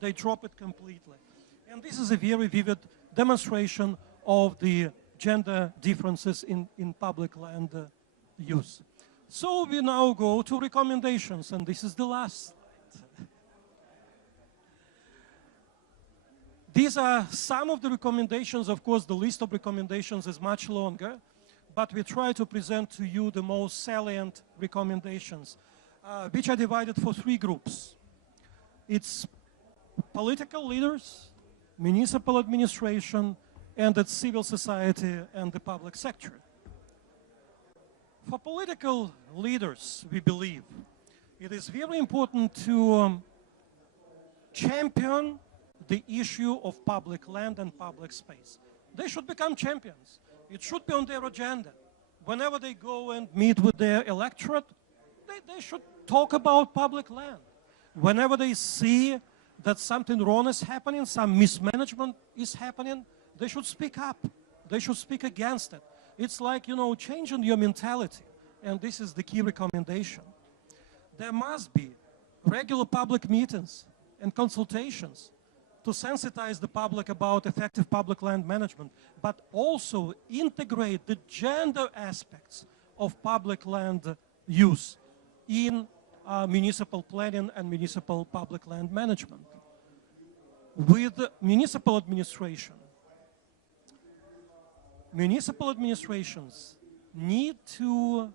they drop it completely. And this is a very vivid demonstration of the gender differences in public land use. So we now go to recommendations, and this is the last slide. These are some of the recommendations. Of course, the list of recommendations is much longer, but we try to present to you the most salient recommendations, which are divided for three groups. It's political leaders, municipal administration, and it's civil society and the public sector. For political leaders, we believe it is very important to champion the issue of public land and public space. They should become champions. It should be on their agenda. Whenever they go and meet with their electorate, they should talk about public land. Whenever they see that something wrong is happening, some mismanagement is happening, they should speak up. They should speak against it. It's like, you know, changing your mentality. And this is the key recommendation. There must be regular public meetings and consultations to sensitize the public about effective public land management, but also integrate the gender aspects of public land use in municipal planning and municipal public land management. With municipal administration, municipal administrations need to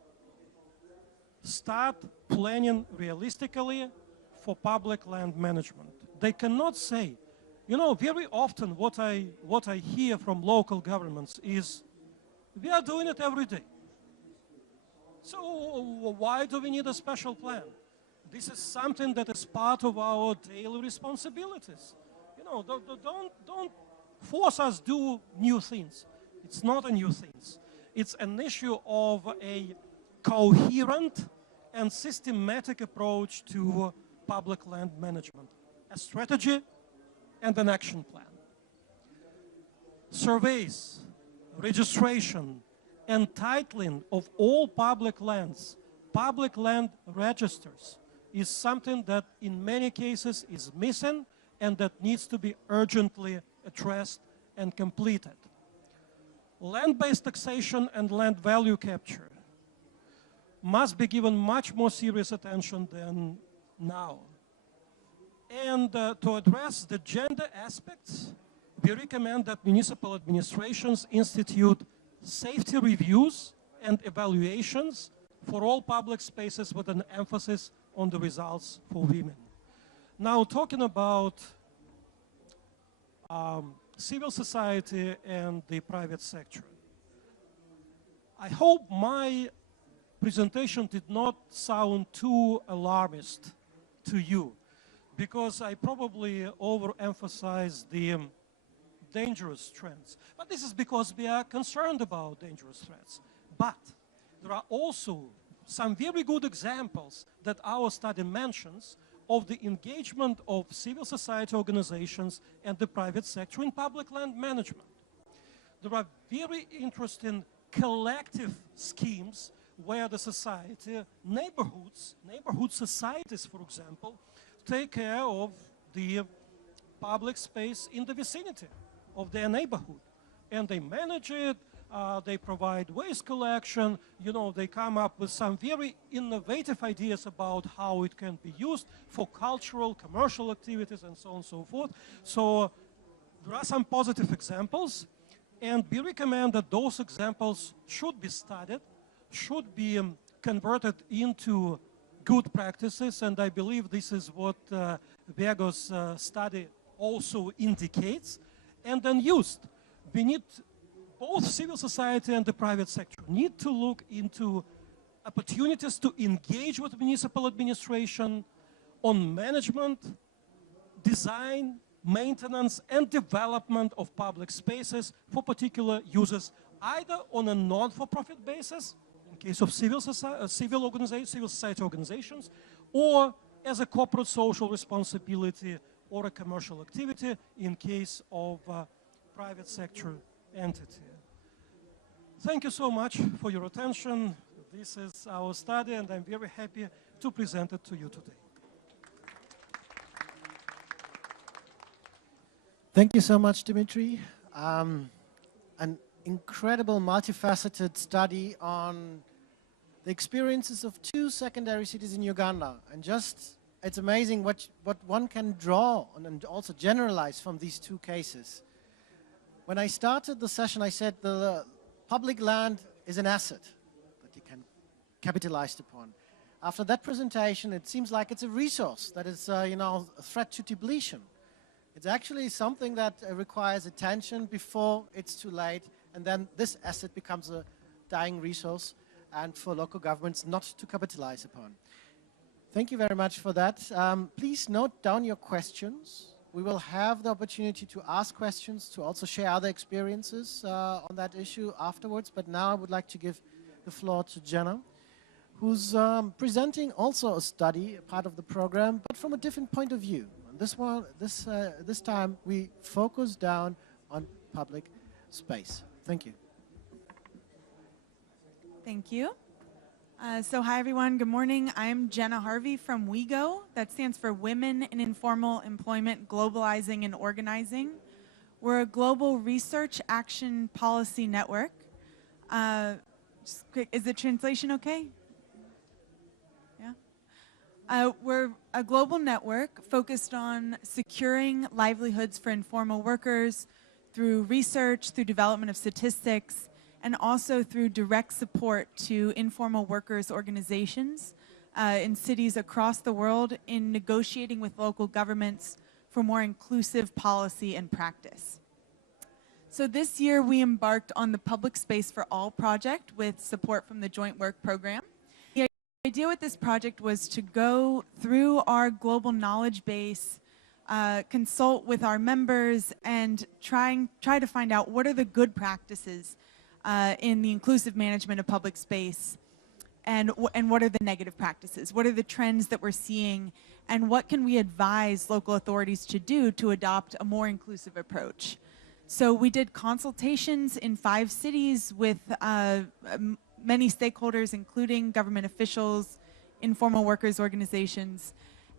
start planning realistically for public land management. They cannot say, you know, very often what I hear from local governments is, we are doing it every day. So why do we need a special plan? This is something that is part of our daily responsibilities. You know, don't force us to do new things. It's not a new thing. It's an issue of a coherent and systematic approach to public land management, a strategy and an action plan. Surveys, registration, and titling of all public lands, public land registers, is something that in many cases is missing and that needs to be urgently addressed and completed. Land-based taxation and land value capture must be given much more serious attention than now. And to address the gender aspects, we recommend that municipal administrations institute safety reviews and evaluations for all public spaces with an emphasis on the results for women. Now, talking about civil society and the private sector, I hope my presentation did not sound too alarmist to you, because I probably overemphasized the dangerous trends. But this is because we are concerned about dangerous threats. But there are also some very good examples that our study mentions of the engagement of civil society organizations and the private sector in public land management. There are very interesting collective schemes where the society, neighborhood societies, for example, take care of the public space in the vicinity of their neighborhood. And they manage it, they provide waste collection, you know, they come up with some very innovative ideas about how it can be used for cultural, commercial activities, and so on and so forth. So there are some positive examples, and we recommend that those examples should be studied, should be converted into good practices, and I believe this is what Vego's study also indicates, and then used. We need both civil society and the private sector need to look into opportunities to engage with municipal administration on management, design, maintenance, and development of public spaces for particular uses, either on a non-for-profit basis, in case of civil society organizations, or as a corporate social responsibility or a commercial activity in case of private sector entity. Thank you so much for your attention. This is our study, and I'm very happy to present it to you today. Thank you so much, Dimitri. An incredible multifaceted study on the experiences of 2 secondary cities in Uganda. And just, it's amazing what one can draw and also generalize from these 2 cases. When I started the session, I said the public land is an asset that you can capitalize upon. After that presentation, it seems like it's a resource that is, you know, a threat to depletion. It's actually something that requires attention before it's too late, and then this asset becomes a dying resource and for local governments not to capitalize upon. Thank you very much for that. Please note down your questions. We will have the opportunity to ask questions, to also share other experiences on that issue afterwards. But now I would like to give the floor to Jenna, who's presenting also a study, a part of the program, but from a different point of view. And this time we focus down on public space. Thank you. Thank you. So hi everyone, good morning. I'm Jenna Harvey from WeGo. That stands for Women in Informal Employment Globalizing and Organizing. We're a global research action policy network. Just quick, is the translation okay? Yeah. We're a global network focused on securing livelihoods for informal workers through research, through development of statistics, and also through direct support to informal workers organizations in cities across the world in negotiating with local governments for more inclusive policy and practice. So this year we embarked on the Public Space for All project with support from the Joint Work Program. The idea with this project was to go through our global knowledge base, consult with our members, and try to find out what are the good practices in the inclusive management of public space, and what are the negative practices? What are the trends that we're seeing, and what can we advise local authorities to do to adopt a more inclusive approach? So we did consultations in 5 cities with many stakeholders, including government officials, informal workers organizations,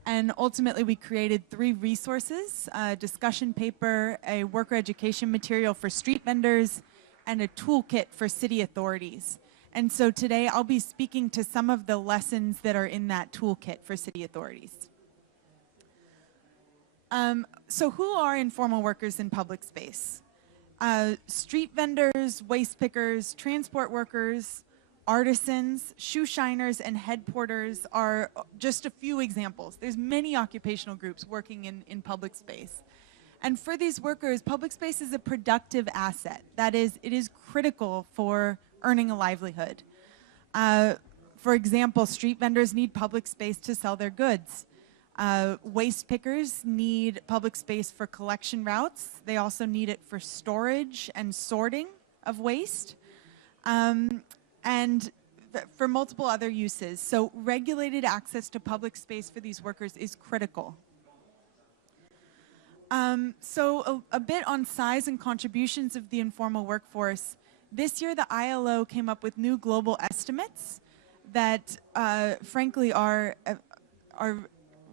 and ultimately we created 3 resources: a discussion paper, a worker education material for street vendors, and a toolkit for city authorities. And so today I'll be speaking to some of the lessons that are in that toolkit for city authorities. So who are informal workers in public space? Street vendors, waste pickers, transport workers, artisans, shoe shiners, and head porters are just a few examples. There's many occupational groups working in public space. And for these workers, public space is a productive asset. That is, it is critical for earning a livelihood. For example, street vendors need public space to sell their goods. Waste pickers need public space for collection routes. They also need it for storage and sorting of waste, and for multiple other uses. So regulated access to public space for these workers is critical. So a bit on size and contributions of the informal workforce. This year, the ILO came up with new global estimates that, frankly, are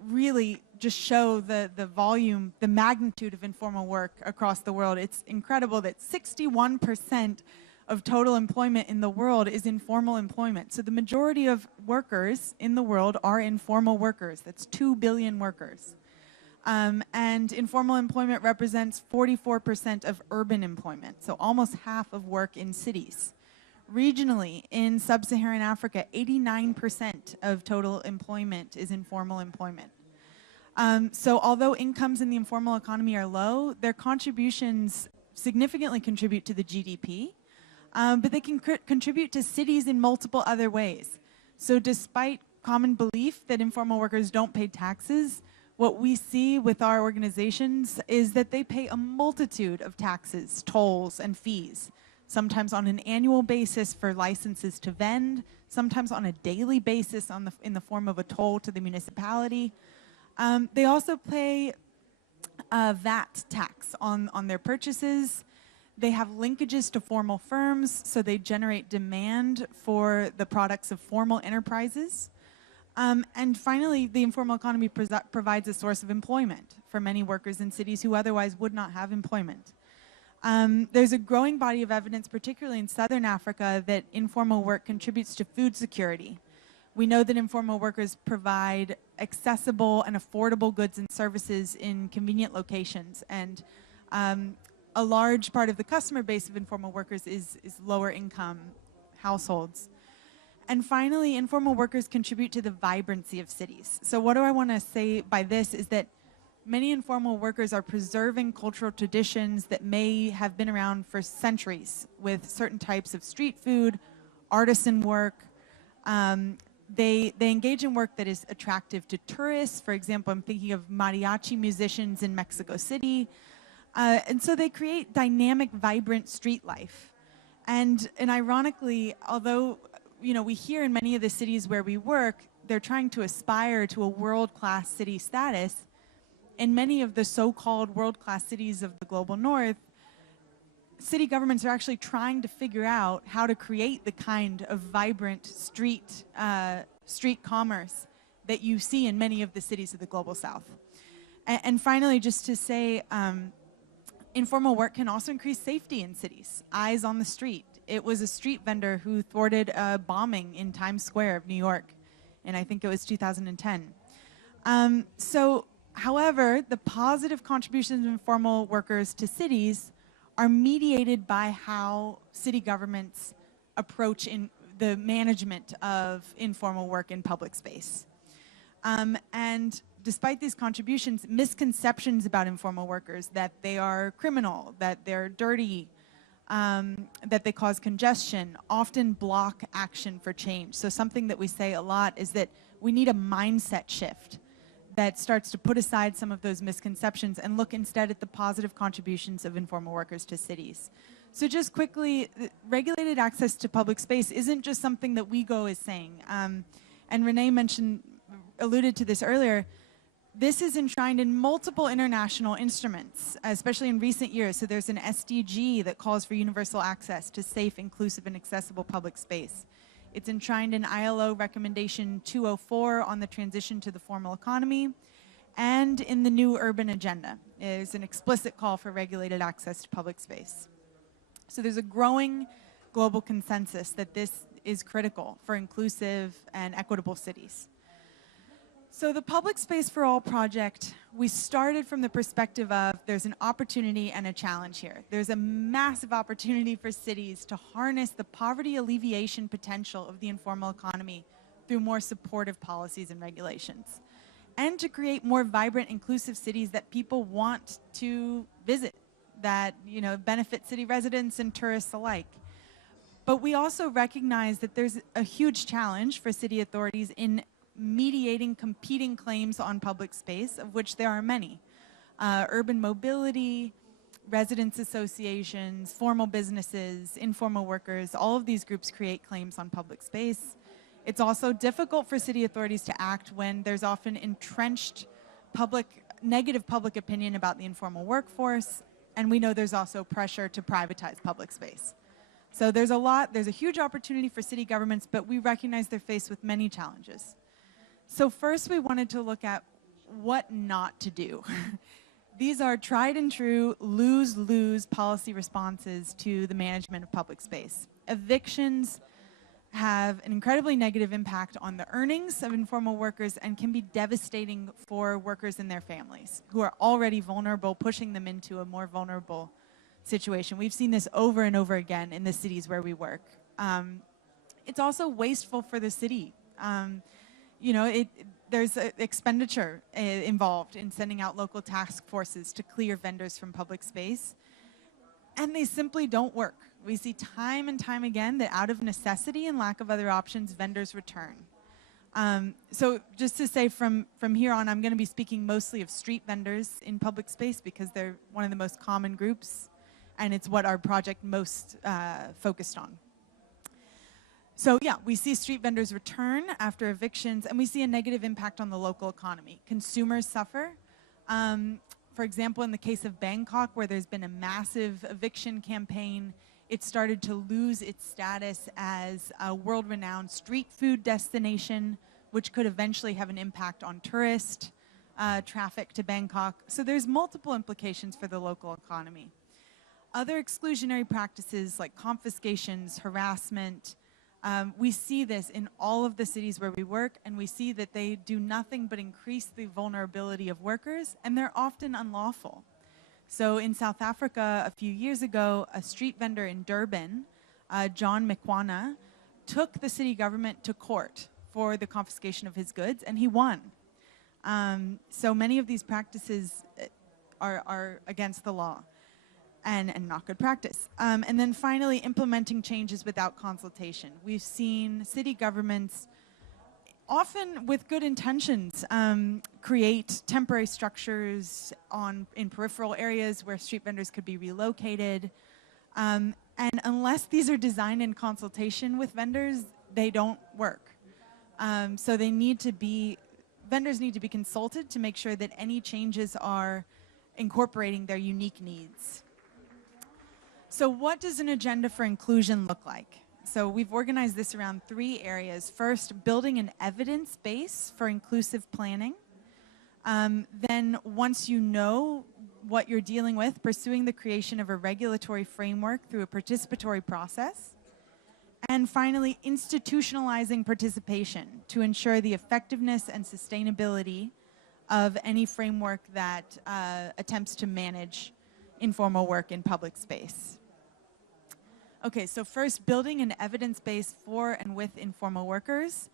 really just show the volume, the magnitude of informal work across the world. It's incredible that 61% of total employment in the world is informal employment. So the majority of workers in the world are informal workers. That's 2 billion workers. And informal employment represents 44% of urban employment, so almost half of work in cities. Regionally, in sub-Saharan Africa, 89% of total employment is informal employment. So although incomes in the informal economy are low, their contributions significantly contribute to the GDP, but they can contribute to cities in multiple other ways. So despite common belief that informal workers don't pay taxes, what we see with our organizations is that they pay a multitude of taxes, tolls, and fees, sometimes on an annual basis for licenses to vend, sometimes on a daily basis in the form of a toll to the municipality. They also pay VAT tax on their purchases. They have linkages to formal firms, so they generate demand for the products of formal enterprises. And finally, the informal economy provides a source of employment for many workers in cities who otherwise would not have employment. There's a growing body of evidence, particularly in Southern Africa, that informal work contributes to food security. We know that informal workers provide accessible and affordable goods and services in convenient locations, and a large part of the customer base of informal workers is lower income households. And finally, informal workers contribute to the vibrancy of cities. So what do I want to say by this is that many informal workers are preserving cultural traditions that may have been around for centuries, with certain types of street food, artisan work. They engage in work that is attractive to tourists. For example, I'm thinking of mariachi musicians in Mexico City. And so they create dynamic, vibrant street life. And ironically, although we hear in many of the cities where we work, they're trying to aspire to a world-class city status. In many of the so-called world-class cities of the global north, city governments are actually trying to figure out how to create the kind of vibrant street commerce that you see in many of the cities of the global south. And finally, just to say, informal work can also increase safety in cities. Eyes on the street. It was a street vendor who thwarted a bombing in Times Square of New York, and I think it was 2010. However, the positive contributions of informal workers to cities are mediated by how city governments approach in the management of informal work in public space. And despite these contributions, misconceptions about informal workers, that they are criminal, that they're dirty, that they cause congestion, often block action for change. So something that we say a lot is that we need a mindset shift that starts to put aside some of those misconceptions and look instead at the positive contributions of informal workers to cities. So just quickly, regulated access to public space isn't just something that WeGo is saying. And Renee alluded to this earlier. This is enshrined in multiple international instruments, especially in recent years. So there's an SDG that calls for universal access to safe, inclusive, and accessible public space. It's enshrined in ILO Recommendation 204 on the transition to the formal economy, and in the new urban agenda is an explicit call for regulated access to public space. So there's a growing global consensus that this is critical for inclusive and equitable cities. So the Public Space for All project, we started from the perspective of there's an opportunity and a challenge here. There's a massive opportunity for cities to harness the poverty alleviation potential of the informal economy through more supportive policies and regulations, and to create more vibrant, inclusive cities that people want to visit, that benefit city residents and tourists alike. But we also recognize that there's a huge challenge for city authorities in mediating competing claims on public space, of which there are many. Urban mobility, residents associations, formal businesses, informal workers, all of these groups create claims on public space. It's also difficult for city authorities to act when there's often entrenched negative public opinion about the informal workforce, and we know there's also pressure to privatize public space. So there's a huge opportunity for city governments, but we recognize they're faced with many challenges. So first we wanted to look at what not to do. These are tried and true lose-lose policy responses to the management of public space. Evictions have an incredibly negative impact on the earnings of informal workers and can be devastating for workers and their families who are already vulnerable, pushing them into a more vulnerable situation. We've seen this over and over again in the cities where we work. It's also wasteful for the city. There's expenditure involved in sending out local task forces to clear vendors from public space, and they simply don't work. We see time and time again that out of necessity and lack of other options, vendors return. So just to say from here on, I'm going to be speaking mostly of street vendors in public space because they're one of the most common groups, and it's what our project most focused on. So yeah, we see street vendors return after evictions, and we see a negative impact on the local economy. Consumers suffer. For example, in the case of Bangkok, where there's been a massive eviction campaign, it started to lose its status as a world-renowned street food destination, which could eventually have an impact on tourists. traffic to Bangkok. So there's multiple implications for the local economy. Other exclusionary practices like confiscations, harassment, we see this in all of the cities where we work, and we see that they do nothing but increase the vulnerability of workers, and they're often unlawful. So in South Africa, a few years ago, a street vendor in Durban, John Mekwana, took the city government to court for the confiscation of his goods, and he won. So many of these practices are against the law and not good practice. And then finally, implementing changes without consultation. We've seen city governments, often with good intentions, create temporary structures in peripheral areas where street vendors could be relocated. And unless these are designed in consultation with vendors, they don't work. So vendors need to be consulted to make sure that any changes are incorporating their unique needs. So what does an agenda for inclusion look like? So we've organized this around 3 areas. First, building an evidence base for inclusive planning. Then once you know what you're dealing with, pursuing the creation of a regulatory framework through a participatory process. And finally, institutionalizing participation to ensure the effectiveness and sustainability of any framework that attempts to manage informal work in public space. Okay, so first, building an evidence base for and with informal workers.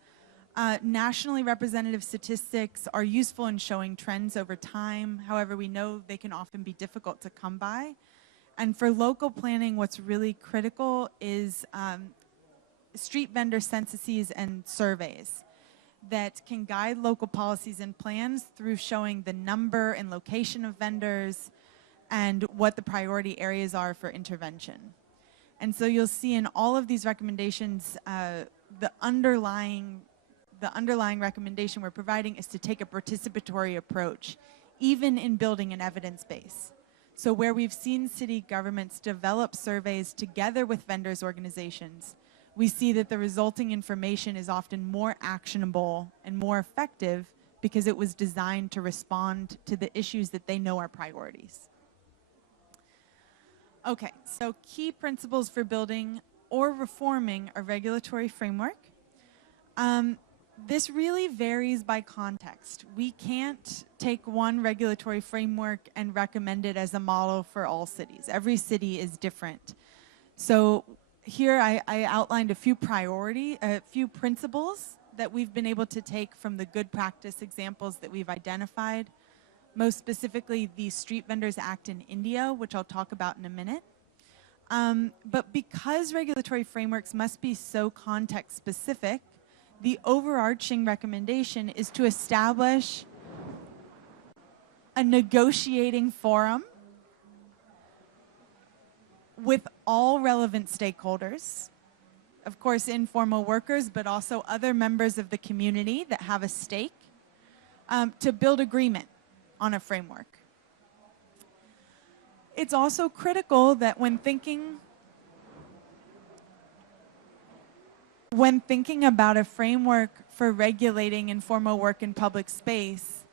Nationally representative statistics are useful in showing trends over time. However, we know they can often be difficult to come by. And for local planning, what's really critical is street vendor censuses and surveys that can guide local policies and plans through showing the number and location of vendors and what the priority areas are for intervention. And so you'll see in all of these recommendations, the underlying recommendation we're providing is to take a participatory approach, even in building an evidence base. So where we've seen city governments develop surveys together with vendors' organizations, we see that the resulting information is often more actionable and more effective because it was designed to respond to the issues that they know are priorities. Okay, so key principles for building or reforming a regulatory framework. This really varies by context. We can't take one regulatory framework and recommend it as a model for all cities. Every city is different. So here I outlined a few principles that we've been able to take from the good practice examples that we've identified. Most specifically, the Street Vendors Act in India, which I'll talk about in a minute. But because regulatory frameworks must be so context specific, the overarching recommendation is to establish a negotiating forum with all relevant stakeholders, of course informal workers, but also other members of the community that have a stake, to build agreement on a framework. It's also critical that when thinking about a framework for regulating informal work in public space,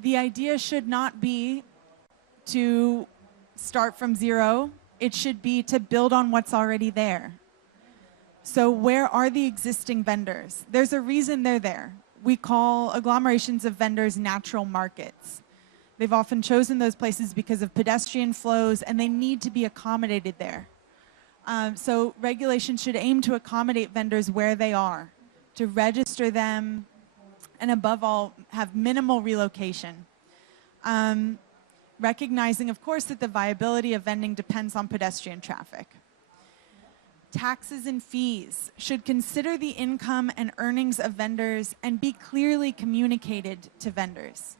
the idea should not be to start from zero. It should be to build on what's already there. So where are the existing vendors? There's a reason they're there. We call agglomerations of vendors natural markets. They've often chosen those places because of pedestrian flows, and they need to be accommodated there. So regulation should aim to accommodate vendors where they are, to register them, and above all, have minimal relocation. Recognizing, of course, that the viability of vending depends on pedestrian traffic. Taxes and fees should consider the income and earnings of vendors and be clearly communicated to vendors.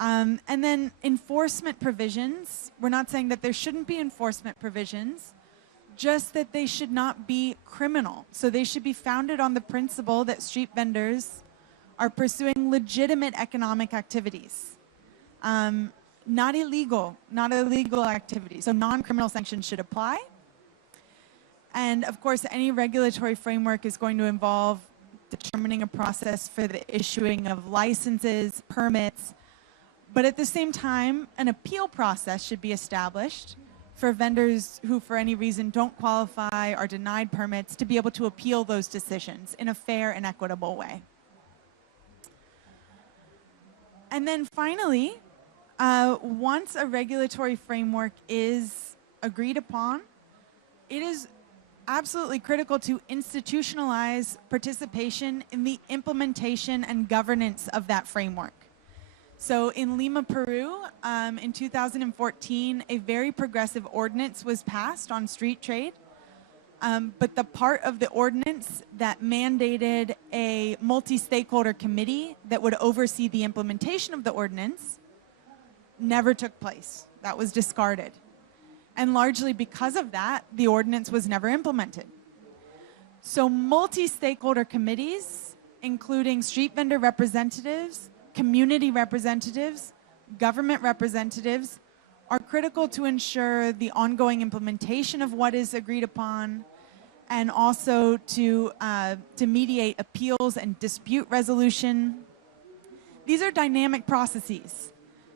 And then enforcement provisions, we're not saying that there shouldn't be enforcement provisions, just that they should not be criminal. So they should be founded on the principle that street vendors are pursuing legitimate economic activities. Not illegal activities. So non-criminal sanctions should apply. And of course, any regulatory framework is going to involve determining a process for the issuing of licenses, permits, but at the same time, an appeal process should be established for vendors who, for any reason, don't qualify or denied permits to be able to appeal those decisions in a fair and equitable way. And then finally, once a regulatory framework is agreed upon, it is absolutely critical to institutionalize participation in the implementation and governance of that framework. So in Lima, Peru, in 2014, a very progressive ordinance was passed on street trade. But the part of the ordinance that mandated a multi-stakeholder committee that would oversee the implementation of the ordinance never took place. That was discarded. And largely because of that, the ordinance was never implemented. So multi-stakeholder committees, including street vendor representatives, community representatives, government representatives, are critical to ensure the ongoing implementation of what is agreed upon, and also to mediate appeals and dispute resolution. These are dynamic processes.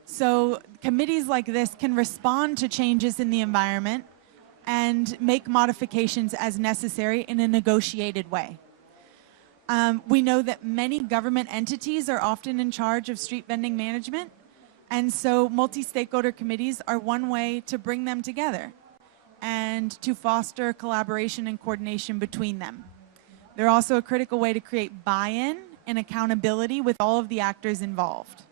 So committees like this can respond to changes in the environment and make modifications as necessary in a negotiated way. We know that many government entities are often in charge of street vending management, and so multi-stakeholder committees are one way to bring them together and to foster collaboration and coordination between them. They're also a critical way to create buy-in and accountability with all of the actors involved.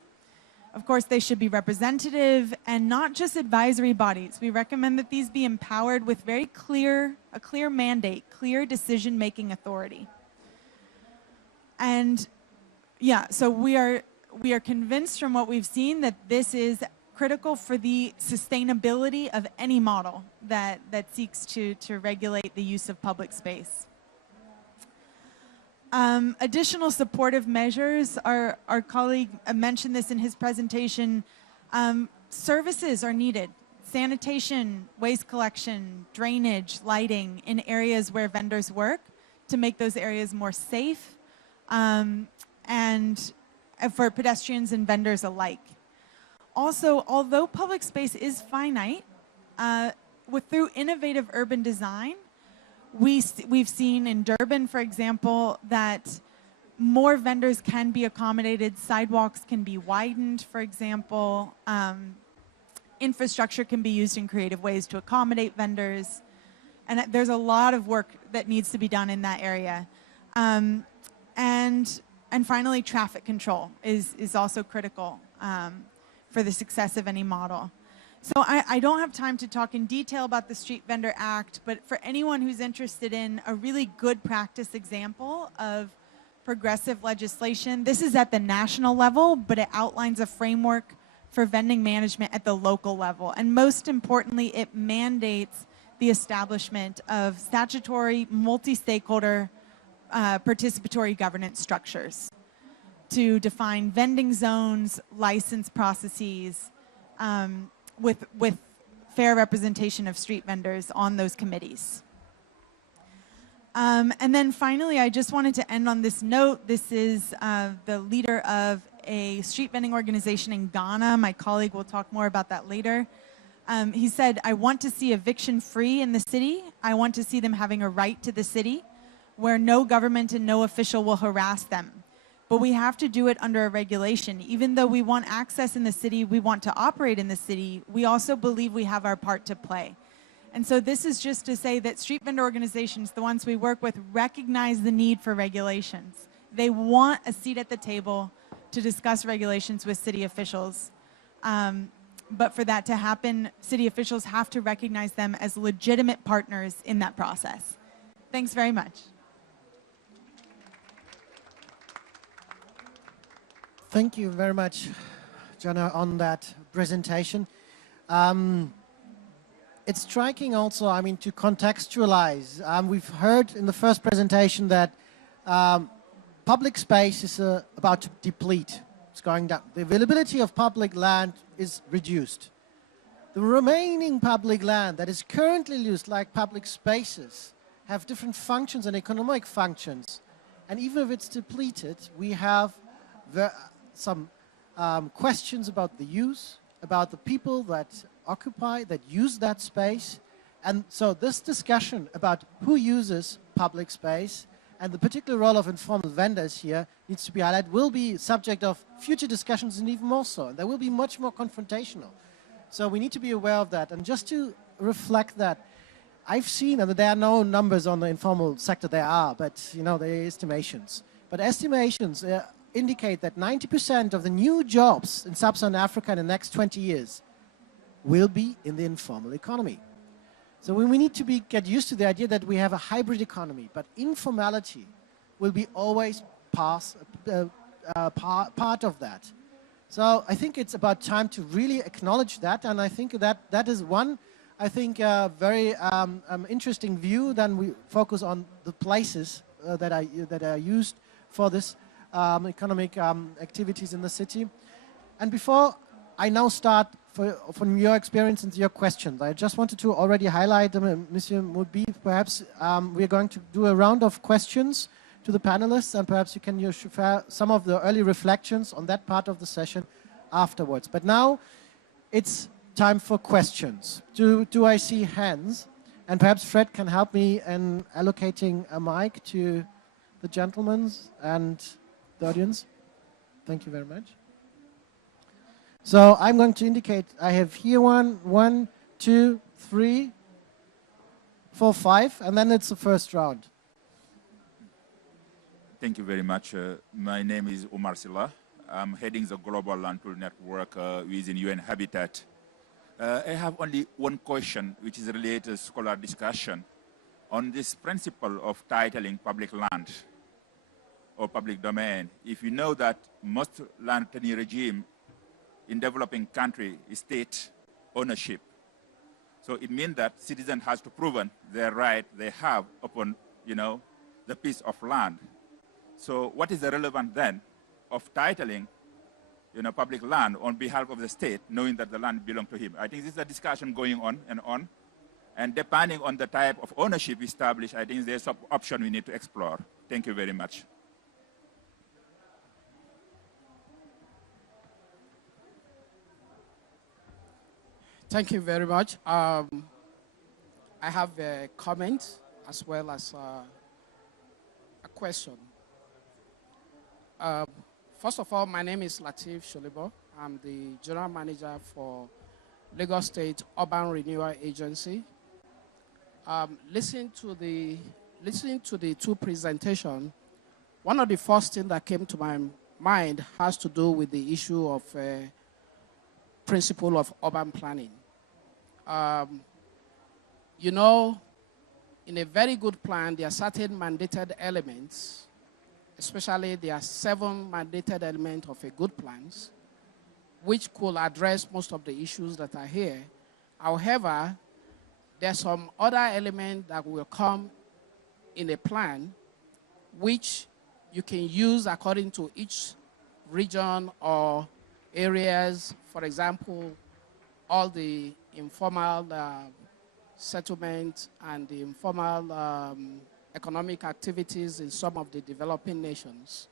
Of course, they should be representative and not just advisory bodies. We recommend that these be empowered with a clear mandate, clear decision-making authority. And yeah, so we are convinced from what we've seen that this is critical for the sustainability of any model that seeks to regulate the use of public space. Additional supportive measures, our colleague mentioned this in his presentation, services are needed. Sanitation, waste collection, drainage, lighting in areas where vendors work to make those areas more safe and for pedestrians and vendors alike. Also, although public space is finite, through innovative urban design, we've seen in Durban, for example, that more vendors can be accommodated, sidewalks can be widened, for example, infrastructure can be used in creative ways to accommodate vendors, and there's a lot of work that needs to be done in that area. And finally, traffic control is also critical for the success of any model. So I don't have time to talk in detail about the Street Vendor Act, but for anyone who's interested in a really good practice example of progressive legislation, this is at the national level, but it outlines a framework for vending management at the local level. And most importantly, it mandates the establishment of statutory multi-stakeholder participatory governance structures to define vending zones, license processes, with fair representation of street vendors on those committees. And then finally, I just wanted to end on this note. This is the leader of a street vending organization in Ghana. My colleague will talk more about that later. He said, I want to see eviction free in the city. I want to see them having a right to the city where no government and no official will harass them. But we have to do it under a regulation. Even though we want access in the city, we want to operate in the city, we also believe we have our part to play. And so this is just to say that street vendor organizations, the ones we work with, recognize the need for regulations. They want a seat at the table to discuss regulations with city officials. But for that to happen, city officials have to recognize them as legitimate partners in that process. Thanks very much. Thank you very much, Jana, on that presentation. It's striking also, I mean, to contextualize. We've heard in the first presentation that public space is about to deplete. It's going down. The availability of public land is reduced. The remaining public land that is currently used, like public spaces, have different functions and economic functions. And even if it's depleted, we have some questions about the use, about the people that occupy, that use that space. And so this discussion about who uses public space and the particular role of informal vendors here needs to be highlighted, will be subject of future discussions and even more so. And they will be much more confrontational. So we need to be aware of that. And just to reflect that, I've seen, and there are no numbers on the informal sector, there are, but you know, there are estimations. But estimations indicate that 90% of the new jobs in sub-Saharan Africa in the next 20 years will be in the informal economy. So we need to get used to the idea that we have a hybrid economy, but informality will be always part of that. So I think it's about time to really acknowledge that, and I think that is one, I think, very interesting view. Then we focus on the places that are used for this economic activities in the city. And before I now start from your experience and your questions, I just wanted to already highlight, Monsieur Moudbi, perhaps we're going to do a round of questions to the panelists, and perhaps you can share some of the early reflections on that part of the session afterwards. But now it's time for questions. Do I see hands? And perhaps Fred can help me in allocating a mic to the gentlemen and the audience. Thank you very much. So I'm going to indicate, I have here 1, 2, 3, 4, 5, and then it's the first round. Thank you very much. My name is Omar Silla. I'm heading the Global Land Pool Network within UN Habitat. I have only one question, which is related to scholar discussion on this principle of titling public land or public domain. If you know that most land tenure regime in developing country is state ownership. So it means that citizens has to prove their right they have upon, you know, the piece of land. So what is the relevance then of titling, you know, public land on behalf of the state, knowing that the land belongs to him? I think this is a discussion going on. And depending on the type of ownership established, I think there's some option we need to explore. Thank you very much. Thank you very much. I have a comment as well as a question. First of all, my name is Latif Sholibo. I'm the General Manager for Lagos State Urban Renewal Agency. Listening to the two presentations, one of the first things that came to my mind has to do with the issue of principle of urban planning. You know, in a very good plan, there are certain mandated elements, especially there are 7 mandated elements of a good plan, which could address most of the issues that are here. However, there's some other elements that will come in a plan, which you can use according to each region or areas. For example, all the informal settlement and the informal economic activities in some of the developing nations.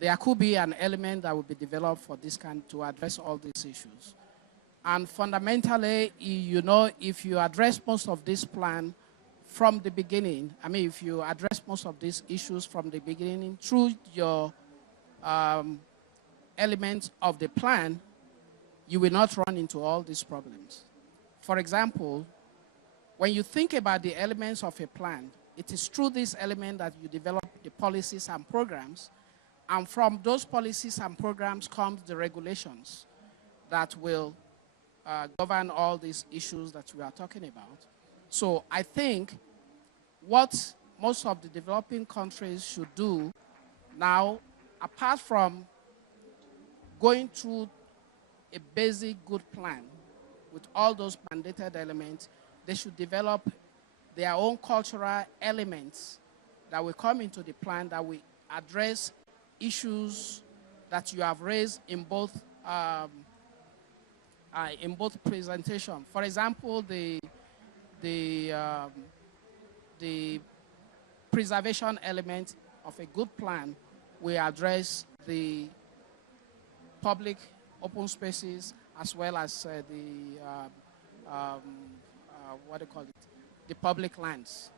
There could be an element that will be developed for this kind to address all these issues. And fundamentally, you know, if you address most of this plan from the beginning, I mean, if you address most of these issues from the beginning through your elements of the plan, you will not run into all these problems. For example, when you think about the elements of a plan, it is through this element that you develop the policies and programs, and from those policies and programs comes the regulations that will govern all these issues that we are talking about. So I think what most of the developing countries should do now, apart from going through a basic good plan with all those mandated elements, they should develop their own cultural elements that will come into the plan that will address issues that you have raised in both presentations. For example, the preservation element of a good plan will address the public open spaces as well as what do you call it, the public lands.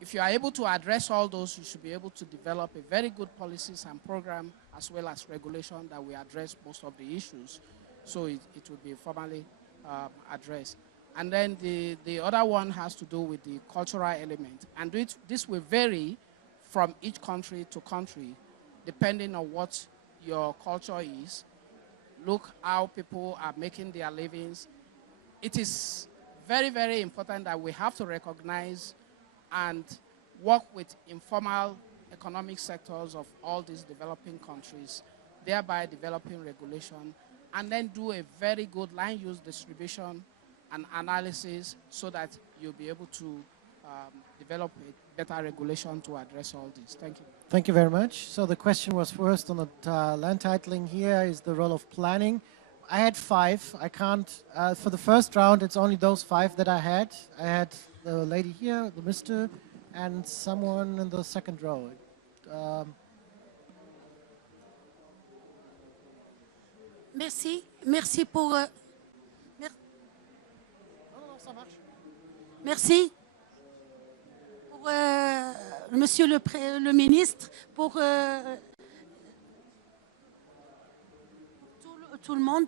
If you are able to address all those, you should be able to develop a very good policies and program as well as regulation that will address most of the issues, so it will be formally addressed. And then the other one has to do with the cultural element. And this will vary from each country to country, depending on what your culture is. Look how people are making their livings. It is very, very important that we have to recognize and work with informal economic sectors of all these developing countries, thereby developing regulation, and then do a very good line use distribution and analysis so that you'll be able to develop a better regulation to address all this. Thank you. Thank you very much. So the question was first on the land titling here is the role of planning. I had 5. I can't, for the first round, it's only those 5 that I had. I had the lady here, the Mr., and someone in the second row. Merci. Merci pour... Merci pour Monsieur le ministre, pour tout le monde.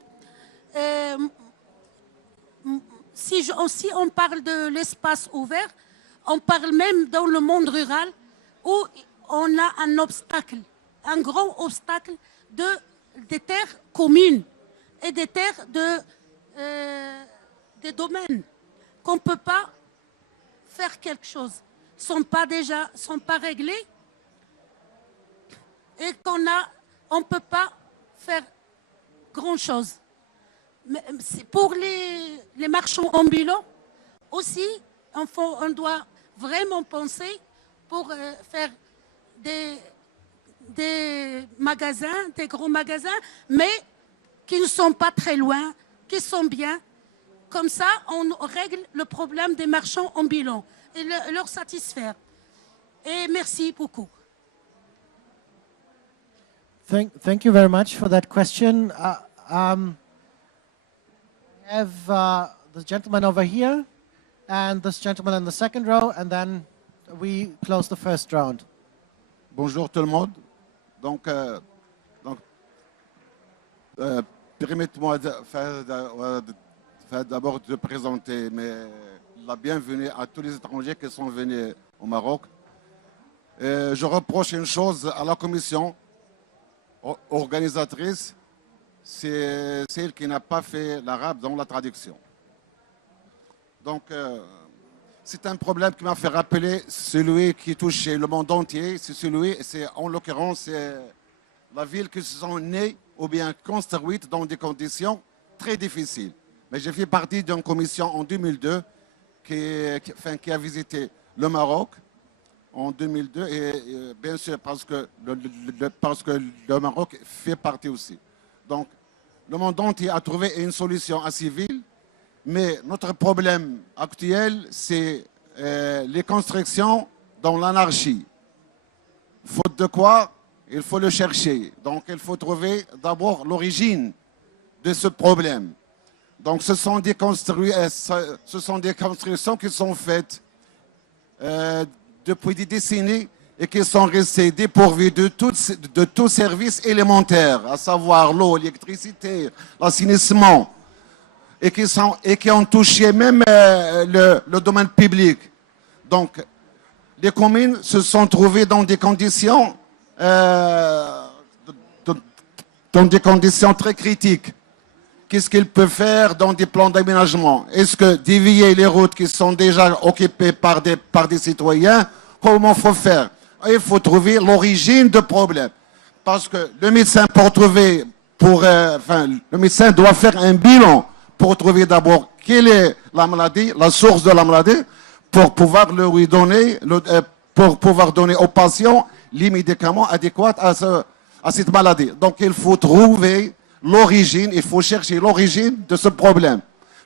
Si on parle de l'espace ouvert, on parle même dans le monde rural où on a un obstacle, un grand obstacle des terres communes et des terres des domaines qu'on ne peut pas faire quelque chose, sont pas réglés et on ne peut pas faire grand-chose. Pour les marchands ambulants aussi, on doit vraiment penser pour faire des magasins, des gros magasins, mais qui ne sont pas très loin, qui sont bien. Comme ça, on règle le problème des marchands ambulants et leur satisfaire. Et merci beaucoup. Thank you very much for that question. We have the gentleman over here and this gentleman in the second row, and then we close the first round. Bonjour tout le monde. Permettez-moi d'abord de présenter la bienvenue à tous les étrangers qui sont venus au Maroc. Je reproche une chose à la commission organisatrice, c'est celle qui n'a pas fait l'arabe dans la traduction. Donc, c'est un problème qui m'a fait rappeler celui qui touche le monde entier. En l'occurrence, c'est la ville qui se sont nées ou bien construites dans des conditions très difficiles. Mais j'ai fait partie d'une commission en 2002 qui a visité le Maroc en 2002 et bien sûr parce que le Maroc fait partie aussi. Donc, le monde entier a trouvé une solution assez civile, mais notre problème actuel, c'est les constructions dans l'anarchie. Faute de quoi, il faut le chercher. Donc, il faut trouver d'abord l'origine de ce problème. Donc, ce sont des constructions qui sont faites depuis des décennies et qui sont restées dépourvues de tout service élémentaire, à savoir l'eau, l'électricité, l'assainissement, et qui ont touché même le domaine public. Donc, les communes se sont trouvées dans des conditions très critiques. Qu'est-ce qu'ils peuvent faire dans des plans d'aménagement? Est-ce que dévier les routes qui sont déjà occupées par des citoyens? Comment faut faire? Il faut trouver l'origine du problème. Parce que le médecin, le médecin doit faire un bilan pour trouver d'abord quelle est la maladie, la source de la maladie, pour pouvoir lui donner, pour pouvoir donner au patient les médicaments adéquats à cette maladie. Donc, il faut trouver l'origine, il faut chercher l'origine de ce problème.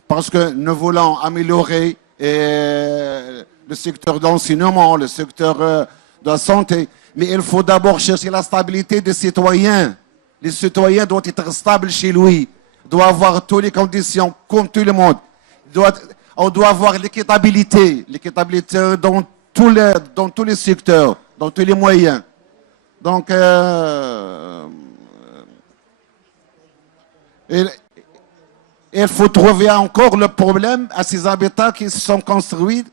Parce que nous voulons améliorer le secteur d'enseignement, le secteur de la santé, mais il faut d'abord chercher la stabilité des citoyens. Les citoyens doivent être stables chez lui, doivent avoir toutes les conditions, comme tout le monde. On doit avoir l'équitabilité dans tous les secteurs, dans tous les moyens. Donc, il faut trouver encore le problème à ces habitats qui se sont construits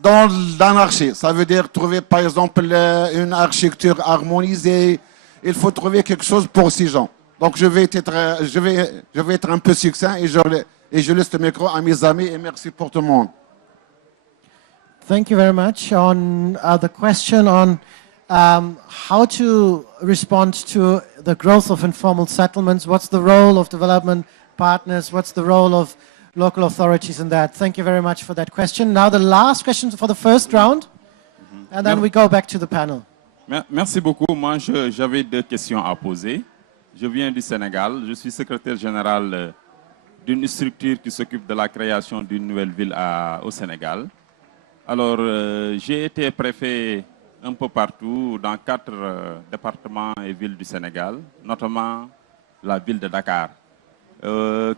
dans l'anarchie. Ça veut dire trouver, par exemple, une architecture harmonisée. Il faut trouver quelque chose pour ces gens. Donc, je vais être un peu succinct et je laisse le micro à mes amis et merci pour tout le monde. Thank you very much. On the question on how to respond to the growth of informal settlements, what's the role of development partners, what's the role of local authorities in that? Thank you very much for that question. Now the last question for the first round, and then we go back to the panel. Merci beaucoup. Moi, j'avais deux questions à poser. Je viens du Sénégal. Je suis secrétaire général d'une structure qui s'occupe de la création d'une nouvelle ville au Sénégal. Alors, j'ai été préfet un peu partout, dans 4 départements et villes du Sénégal, notamment la ville de Dakar.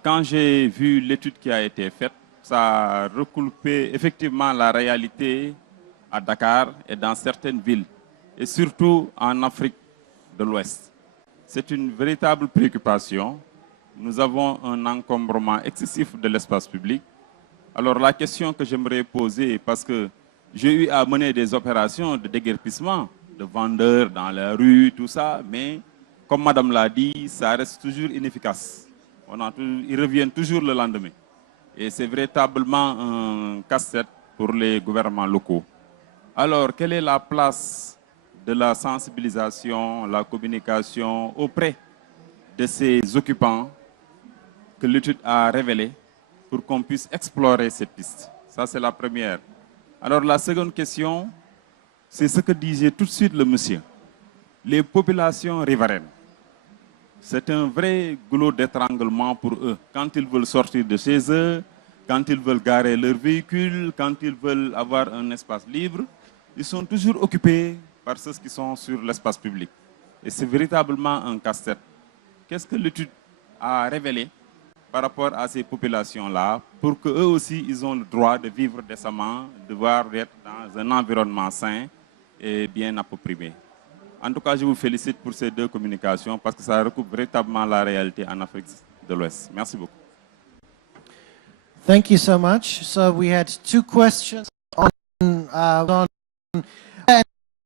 Quand j'ai vu l'étude qui a été faite, ça a recoupé effectivement la réalité à Dakar et dans certaines villes, et surtout en Afrique de l'Ouest. C'est une véritable préoccupation. Nous avons un encombrement excessif de l'espace public. Alors la question que j'aimerais poser, parce que j'ai eu à mener des opérations de déguerpissement, de vendeurs dans la rue, tout ça, mais comme Madame l'a dit, ça reste toujours inefficace. Ils reviennent toujours le lendemain. Et c'est véritablement un casse-tête pour les gouvernements locaux. Alors, quelle est la place de la sensibilisation, la communication auprès de ces occupants que l'étude a révélé pour qu'on puisse explorer cette piste? Ça, c'est la première. Alors, la seconde question, c'est ce que disait tout de suite le monsieur. Les populations riveraines. C'est un vrai goulot d'étranglement pour eux. Quand ils veulent sortir de chez eux, quand ils veulent garer leur véhicule, quand ils veulent avoir un espace libre, ils sont toujours occupés par ceux qui sont sur l'espace public. Et c'est véritablement un casse-tête. Qu'est-ce que l'étude a révélé par rapport à ces populations-là pour qu'eux aussi, ils ont le droit de vivre décemment, de devoir être dans un environnement sain et bien approprié? En tout cas, je vous félicite pour ces 2 communications parce que ça recoupe véritablement la réalité en Afrique de l'Ouest. Merci beaucoup. Thank you so much. So we had 2 questions on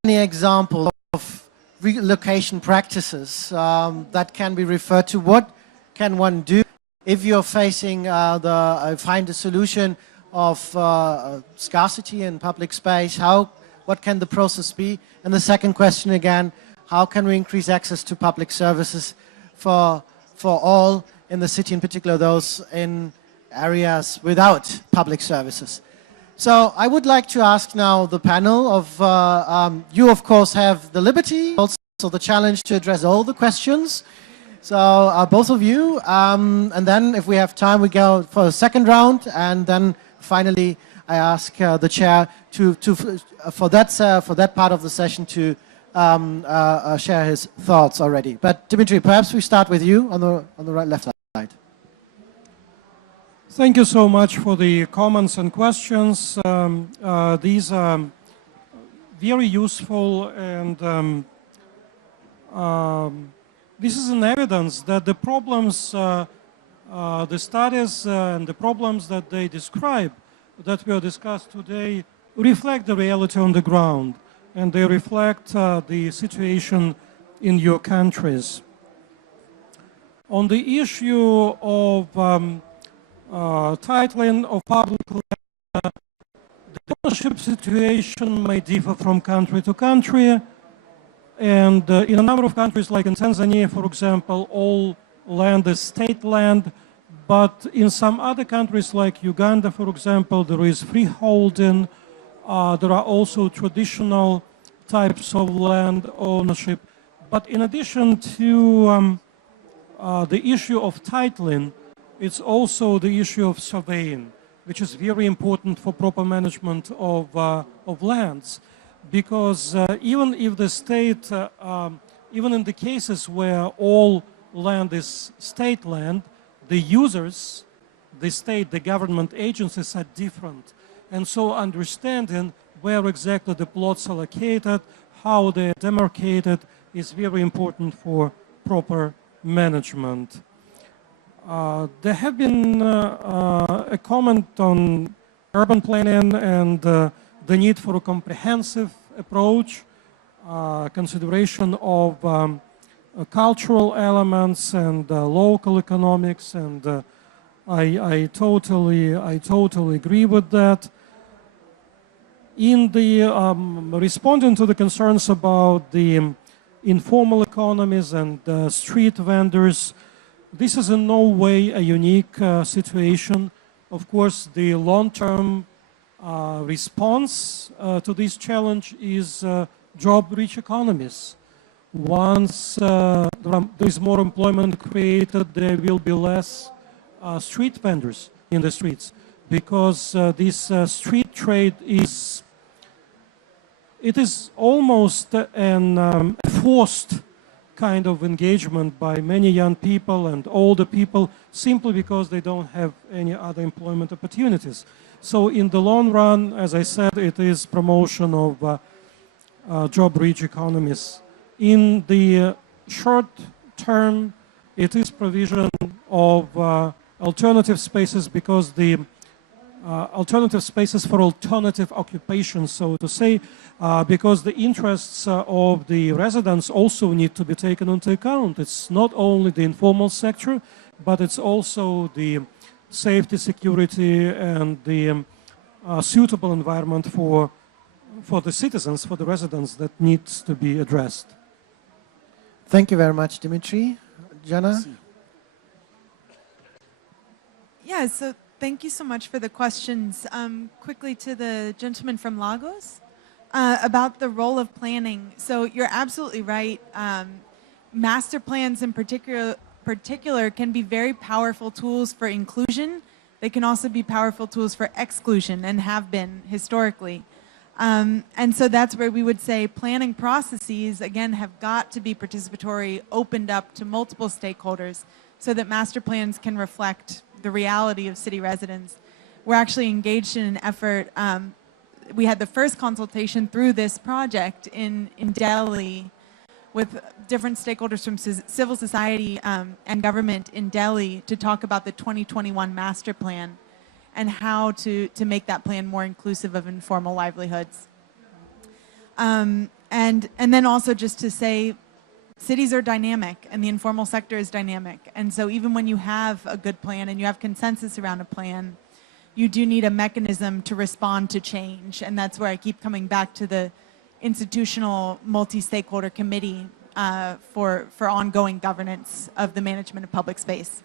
any example of relocation practices that can be referred to. What can one do if you're facing find a solution of scarcity in public space? What can the process be? And the second question again, how can we increase access to public services for all in the city, in particular those in areas without public services? So I would like to ask now the panel of, you of course have the liberty, also the challenge to address all the questions. So both of you, and then if we have time we go for a second round, and then finally I ask the chair for that part of the session to share his thoughts already. But Dimitri, perhaps we start with you on the right, left side. Thank you so much for the comments and questions. These are very useful, and this is an evidence that the problems, the studies and the problems that they describe, that we discussed today, reflect the reality on the ground, and they reflect the situation in your countries. On the issue of titling of public land, the ownership situation may differ from country to country, and in a number of countries, like in Tanzania, for example, all land is state land, but in some other countries, like Uganda, for example, there is freeholding. There are also traditional types of land ownership. But in addition to the issue of titling, it's also the issue of surveying, which is very important for proper management of lands. because even if the state, even in the cases where all land is state land, the users, the state, the government agencies are different. And so understanding where exactly the plots are located, how they are demarcated, is very important for proper management. There have been a comment on urban planning and the need for a comprehensive approach, consideration of cultural elements and local economics, and I totally agree with that. In the responding to the concerns about the informal economies and street vendors, this is in no way a unique situation. Of course, the long-term response to this challenge is job-rich economies. Once there is more employment created, there will be less street vendors in the streets, because this street trade is almost a forced kind of engagement by many young people and older people, simply because they don't have any other employment opportunities. So in the long run, as I said, it is promotion of job-rich economies. In the short term, it is provision of alternative spaces, because the alternative spaces for alternative occupations, so to say, because the interests of the residents also need to be taken into account. It's not only the informal sector, but it's also the safety, security, and the suitable environment for the citizens, for the residents, that needs to be addressed. Thank you very much, Dimitri. Jana? Yeah, so thank you so much for the questions. Quickly to the gentleman from Lagos about the role of planning. So you're absolutely right. Master plans in particular can be very powerful tools for inclusion. They can also be powerful tools for exclusion, and have been historically. And so that's where we would say planning processes, again, have got to be participatory, opened up to multiple stakeholders, so that master plans can reflect the reality of city residents. We're actually engaged in an effort. We had the first consultation through this project in Delhi with different stakeholders from civil society and government in Delhi to talk about the 2021 master plan and how to make that plan more inclusive of informal livelihoods. And then also just to say, cities are dynamic and the informal sector is dynamic. And so even when you have a good plan and you have consensus around a plan, you do need a mechanism to respond to change. And that's where I keep coming back to the institutional multi-stakeholder committee for ongoing governance of the management of public space.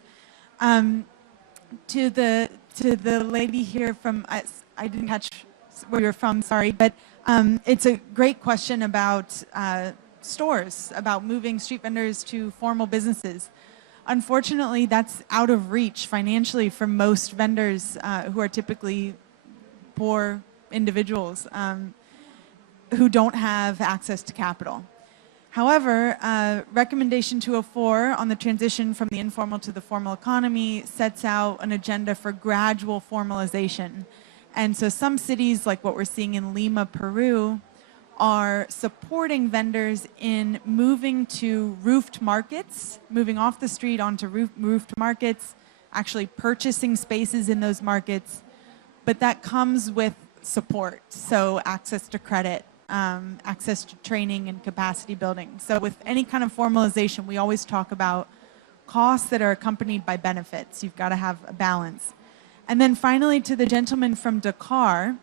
To the lady here from, I didn't catch where you're from, sorry, but it's a great question about stores, about moving street vendors to formal businesses. Unfortunately, that's out of reach financially for most vendors who are typically poor individuals who don't have access to capital. However, Recommendation 204 on the transition from the informal to the formal economy sets out an agenda for gradual formalization. And so some cities, like what we're seeing in Lima, Peru, are supporting vendors in moving to roofed markets, moving off the street onto roofed markets, actually purchasing spaces in those markets. But that comes with support, so access to credit, access to training and capacity building. So with any kind of formalization, we always talk about costs that are accompanied by benefits. You've got to have a balance. And then finally, to the gentleman from Dakar,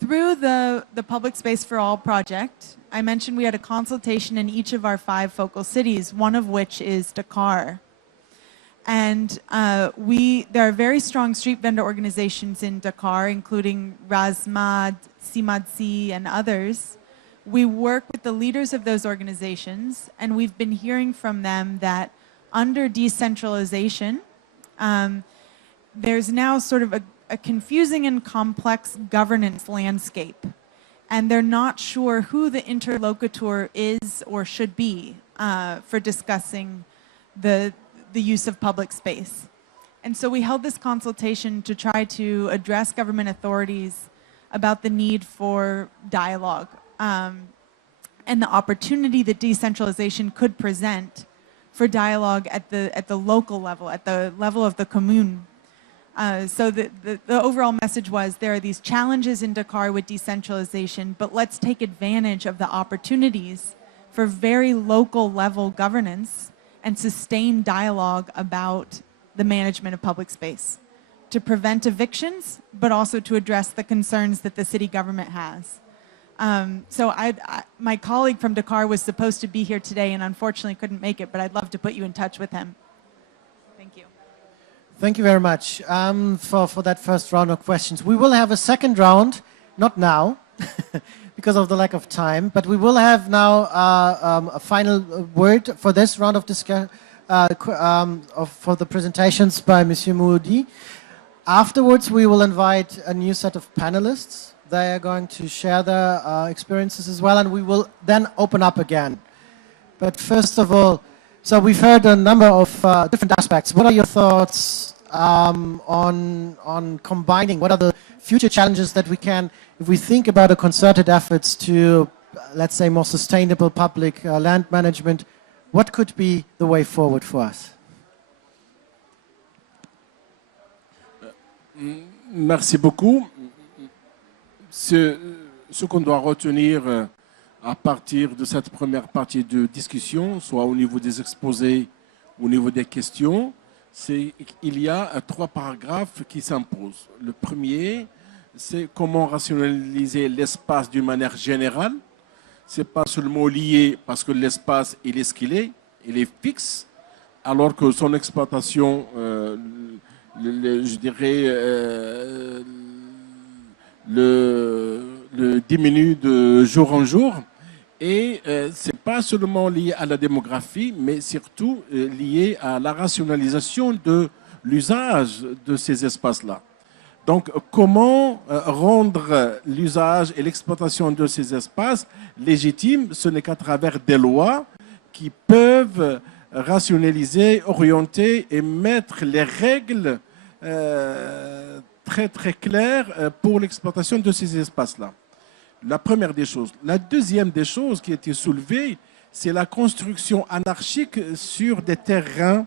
through the Public Space for All project, I mentioned we had a consultation in each of our 5 focal cities, one of which is Dakar. And there are very strong street vendor organizations in Dakar, including Razmad, Simadsi, and others. We work with the leaders of those organizations, and we've been hearing from them that under decentralization, there's now sort of a confusing and complex governance landscape. and they're not sure who the interlocutor is or should be for discussing the use of public space. And so we held this consultation to try to address government authorities about the need for dialogue and the opportunity that decentralization could present for dialogue at the local level, at the level of the commune. So the overall message was there are these challenges in Dakar with decentralization, but let's take advantage of the opportunities for very local level governance and sustained dialogue about the management of public space to prevent evictions, but also to address the concerns that the city government has. So my colleague from Dakar was supposed to be here today and unfortunately couldn't make it, but I'd love to put you in touch with him. Thank you. Thank you very much for that first round of questions. We will have a second round, not now, because of the lack of time, but we will have now a final word for this round of discussion, for the presentations by Monsieur Moudi. Afterwards, we will invite a new set of panelists. They are going to share their experiences as well, and we will then open up again. But first of all, so we've heard a number of different aspects. What are your thoughts on combining? What are the future challenges that we can, if we think about a concerted efforts to, let's say, more sustainable public land management, what could be the way forward for us? Merci beaucoup. Ce qu'on doit retenir à partir de cette première partie de discussion, soit au niveau des exposés, au niveau des questions, c'est qu'il y a 3 paragraphes qui s'imposent. Le premier, c'est comment rationaliser l'espace d'une manière générale. Ce n'est pas seulement lié parce que l'espace, il est ce qu'il est, il est fixe, alors que son exploitation, je dirais, le diminue de jour en jour. Et ce n'est pas seulement lié à la démographie, mais surtout lié à la rationalisation de l'usage de ces espaces-là. Donc, comment rendre l'usage et l'exploitation de ces espaces légitimes? Ce n'est qu'à travers des lois qui peuvent rationaliser, orienter et mettre les règles très très claires pour l'exploitation de ces espaces-là. La première des choses. La deuxième des choses qui a été soulevée, c'est la construction anarchique sur des terrains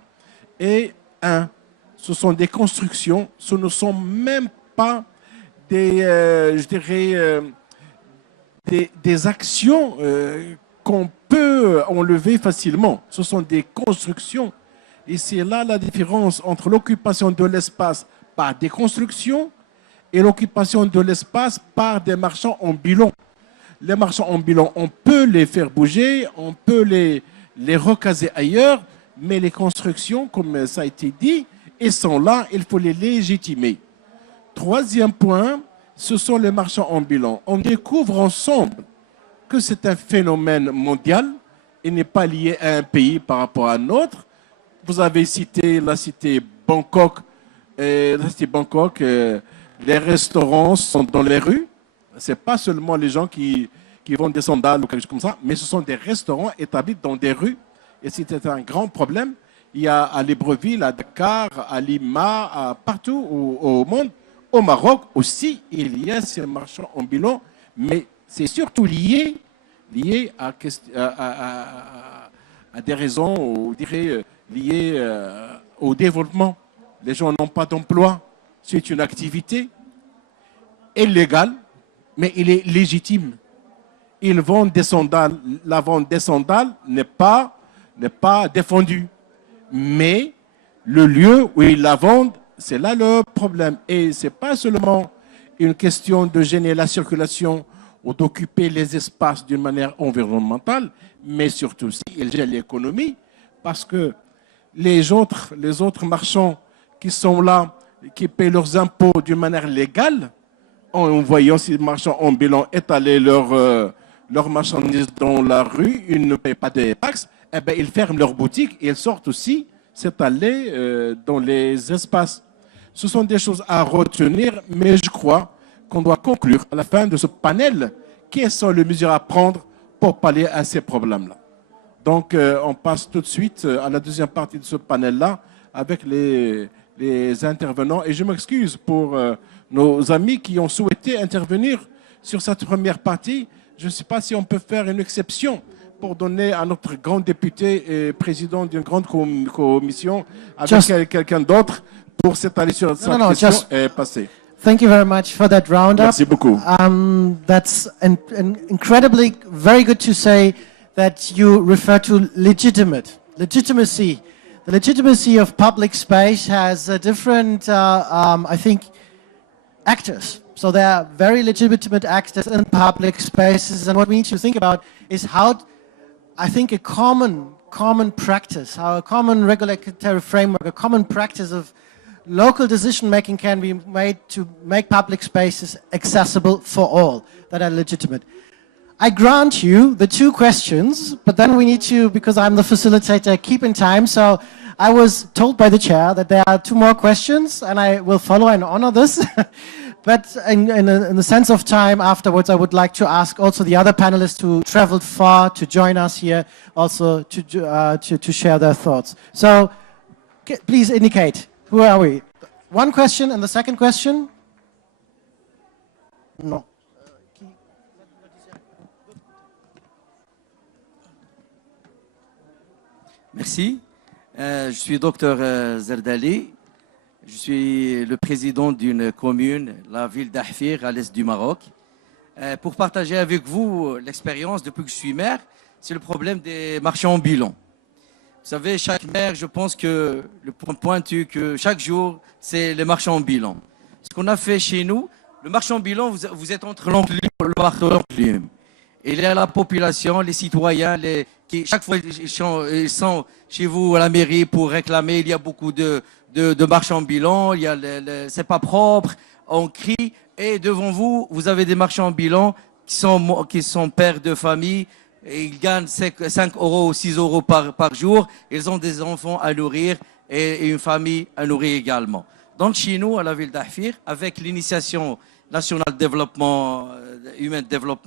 ce sont des constructions, ce ne sont même pas des, je dirais, des actions qu'on peut enlever facilement. Ce sont des constructions. Et c'est là la différence entre l'occupation de l'espace par des constructions et l'occupation de l'espace par des marchands ambulants. Les marchands ambulants, on peut les faire bouger, on peut les recaser ailleurs, mais les constructions, comme ça a été dit, elles sont là, il faut les légitimer. Troisième point, ce sont les marchands ambulants. On découvre ensemble que c'est un phénomène mondial, il n'est pas lié à un pays par rapport à un autre. Vous avez cité la cité Bangkok, les restaurants sont dans les rues. Ce n'est pas seulement les gens qui vendent des sandales ou quelque chose comme ça, mais ce sont des restaurants établis dans des rues. Et c'était un grand problème. Il y a à Libreville, à Dakar, à Lima, partout au monde. Au Maroc aussi, il y a ces marchands ambulants, mais c'est surtout lié à des raisons, on dirait, liées au développement. Les gens n'ont pas d'emploi. C'est une activité illégale, mais il est légitime. Ils vendent des sandales. La vente des sandales n'est pas défendue. Mais le lieu où ils la vendent, c'est là le problème. Et ce n'est pas seulement une question de gêner la circulation ou d'occuper les espaces d'une manière environnementale, mais surtout aussi, ils gênent l'économie parce que les autres marchands qui sont là, qui paient leurs impôts d'une manière légale, en voyant ces marchands ambulants étaler leurs marchandises dans la rue, ils ne paient pas de taxes, eh bien, ils ferment leurs boutiques et ils sortent aussi s'étaler dans les espaces. Ce sont des choses à retenir, mais je crois qu'on doit conclure à la fin de ce panel quelles sont les mesures à prendre pour pallier à ces problèmes-là. Donc, on passe tout de suite à la deuxième partie de ce panel-là avec les intervenants. Et je m'excuse pour nos amis qui ont souhaité intervenir sur cette première partie. Je ne sais pas si on peut faire une exception pour donner à notre grand député et président d'une grande commission avec quelqu'un d'autre pour s'étaler sur cette question et passer. Thank you very much for that roundup. Merci beaucoup. That's incredibly very good to say that you refer to legitimacy. The legitimacy of public space has different, I think, actors. So there are very legitimate actors in public spaces, and what we need to think about is how, I think, a common practice, how a common regulatory framework, a common practice of local decision-making can be made to make public spaces accessible for all that are legitimate. I grant you the 2 questions, but then we need to, because I'm the facilitator, keep in time. So I was told by the chair that there are 2 more questions, and I will follow and honor this. But in the sense of time afterwards, I would like to ask also the other panelists who traveled far to join us here, also to share their thoughts. So please indicate. Who are we? 1 question and the second question? No. Merci. Je suis docteur Zerdali. Je suis le président d'une commune, la ville d'Ahfir, à l'est du Maroc. Pour partager avec vous l'expérience depuis que je suis maire, c'est le problème des marchands ambulants. Vous savez, chaque maire, je pense que le point pointu que chaque jour, c'est les marchands ambulants. Ce qu'on a fait chez nous, le marchand ambulant, vous êtes entre l'enclume et le marteau l'enclume. Et il y a la population, les citoyens, qui chaque fois ils sont chez vous à la mairie pour réclamer. Il y a beaucoup de marchands ambulants, c'est pas propre, on crie. Et devant vous, vous avez des marchands ambulants qui sont pères de famille. Et ils gagnent 5 euros ou 6 euros par jour. Ils ont des enfants à nourrir et une famille à nourrir également. Donc chez nous, à la ville d'Ahfir, avec l'initiation nationale de développement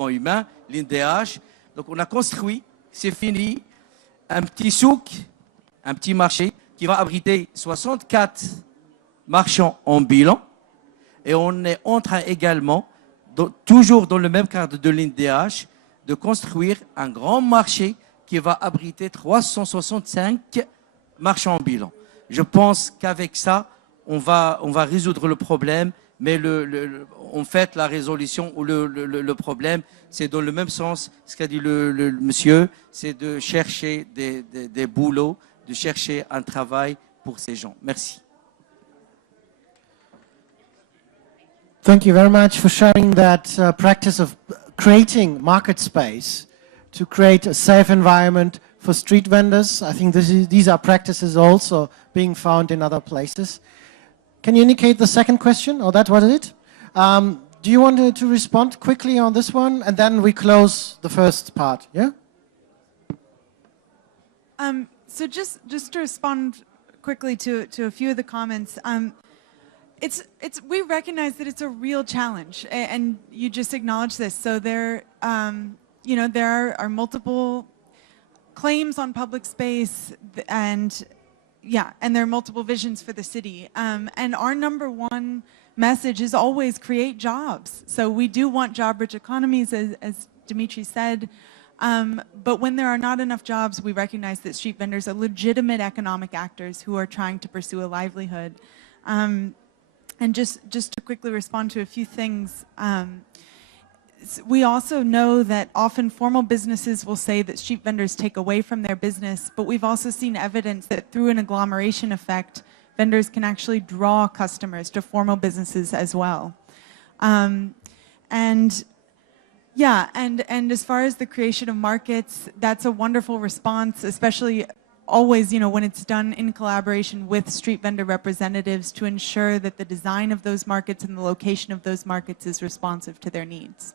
humain, l'INDH, donc on a construit, c'est fini, un petit souk, un petit marché qui va abriter 64 marchands ambulants. Et on est en train également, toujours dans le même cadre de l'INDH, de construire un grand marché qui va abriter 365 marchands ambulants. Je pense qu'avec ça, on va résoudre le problème, mais en fait, la résolution ou le problème, c'est dans le même sens, ce qu'a dit le monsieur, c'est de chercher des boulots, de chercher un travail pour ces gens. Merci. Thank you very much for sharing that practice of creating market space to create a safe environment for street vendors. I think these are practices also being found in other places. Can you indicate the second question, or that was it? Do you want to respond quickly on this one, and then we close the first part, yeah? So just to respond quickly to a few of the comments, we recognize that it's a real challenge, and you just acknowledged this. So there are multiple claims on public space, and there are multiple visions for the city. And our #1 message is always create jobs. So we do want job-rich economies, as Dimitri said. But when there are not enough jobs, we recognize that street vendors are legitimate economic actors who are trying to pursue a livelihood. And just to quickly respond to a few things, we also know that often formal businesses will say that street vendors take away from their business, but we've also seen evidence that through an agglomeration effect, vendors can actually draw customers to formal businesses as well. And as far as the creation of markets, that's a wonderful response, especially always, when it's done in collaboration with street vendor representatives to ensure that the design of those markets and the location of those markets is responsive to their needs.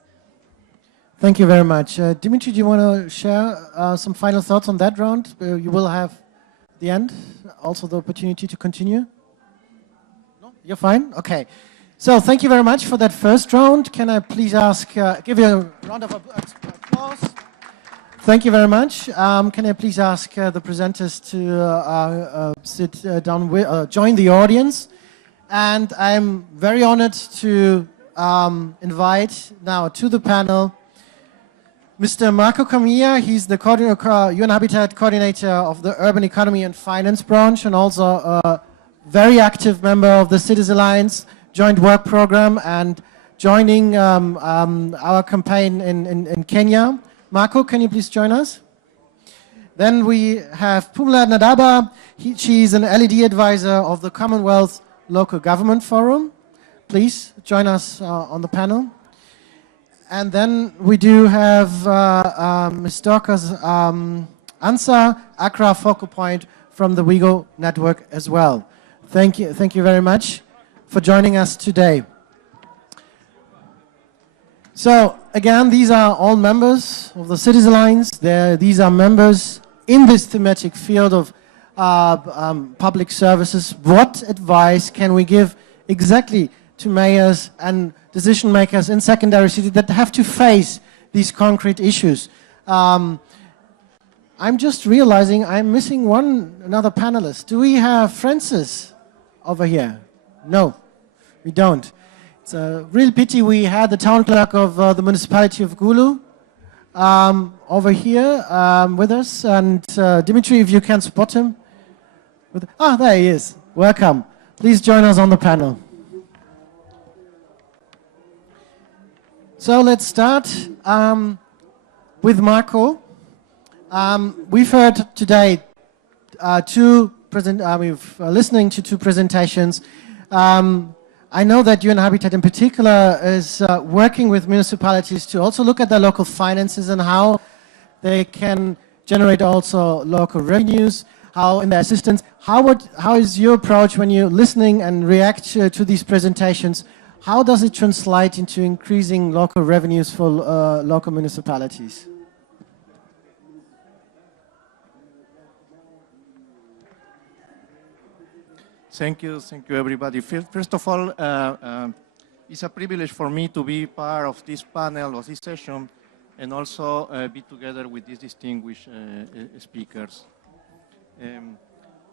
Thank you very much. Dimitri, do you want to share some final thoughts on that round? You will have the end, also the opportunity to continue. No? You're fine? Okay. So thank you very much for that first round. Can I please ask, give you a round of applause? Thank you very much. Can I please ask the presenters to sit down, join the audience? And I'm very honored to invite now to the panel Mr. Marco Camilla. He's the UN Habitat Coordinator of the Urban Economy and Finance branch, and also a very active member of the Cities Alliance joint work program and joining our campaign in Kenya. Marco, can you please join us? Then we have Pumla Nadaba. She's an LED advisor of the Commonwealth Local Government Forum. Please join us on the panel. And then we do have Ms. Dorcas Ansar, Accra Focal Point from the WIGO network as well. Thank you very much for joining us today. So again, these are all members of the Cities Alliance. These are members in this thematic field of public services. What advice can we give exactly to mayors and decision makers in secondary cities that have to face these concrete issues? I'm just realizing I'm missing another panelist. Do we have Francis over here? No, we don't. It's a real pity. We had the town clerk of the municipality of Gulu over here with us. And Dimitri, if you can spot him. There he is. Welcome. Please join us on the panel. So let's start with Marco. We've heard today listening to two presentations. I know that UN Habitat in particular is working with municipalities to also look at their local finances and how they can generate also local revenues, how in their assistance. How is your approach when you're listening and react to these presentations? How does it translate into increasing local revenues for local municipalities? Thank you everybody. First of all, it's a privilege for me to be part of this panel, of this session, and also be together with these distinguished speakers.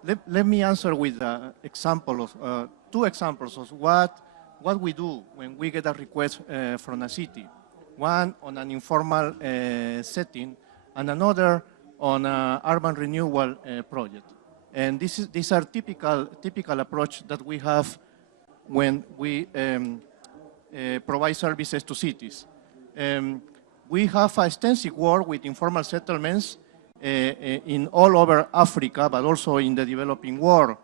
Let me answer with two examples of what we do when we get a request from a city. One on an informal setting, and another on an urban renewal project. And these are typical approach that we have when we provide services to cities. We have extensive work with informal settlements in all over Africa, but also in the developing world.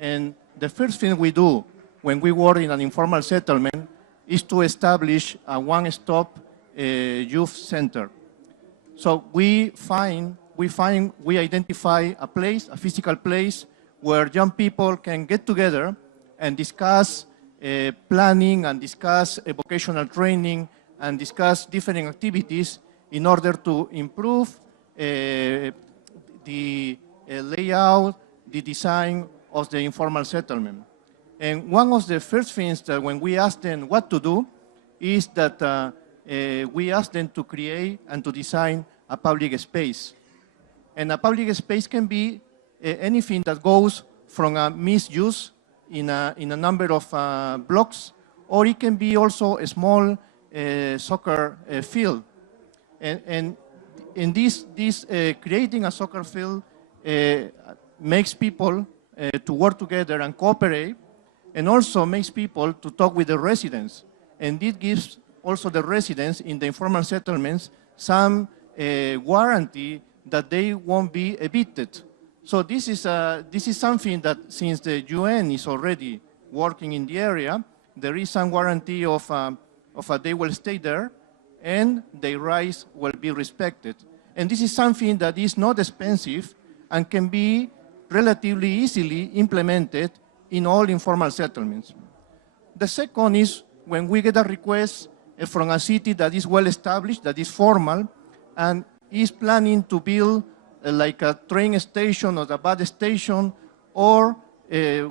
And the first thing we do when we work in an informal settlement is to establish a one-stop youth center. So we identify a place, a physical place, where young people can get together and discuss planning and discuss vocational training and discuss different activities in order to improve the layout, the design of the informal settlement. And one of the first things that when we ask them what to do is that we ask them to create and to design a public space. And a public space can be anything that goes from a misuse in a number of blocks, or it can be also a small soccer field. And in this creating a soccer field makes people to work together and cooperate, and also makes people to talk with the residents. And it gives also the residents in the informal settlements some guarantee that they won't be evicted. So this is something that, since the UN is already working in the area, there is some guarantee of they will stay there and their rights will be respected. And this is something that is not expensive and can be relatively easily implemented in all informal settlements. The second is when we get a request from a city that is well established, that is formal, and is planning to build like a train station or a bus station, or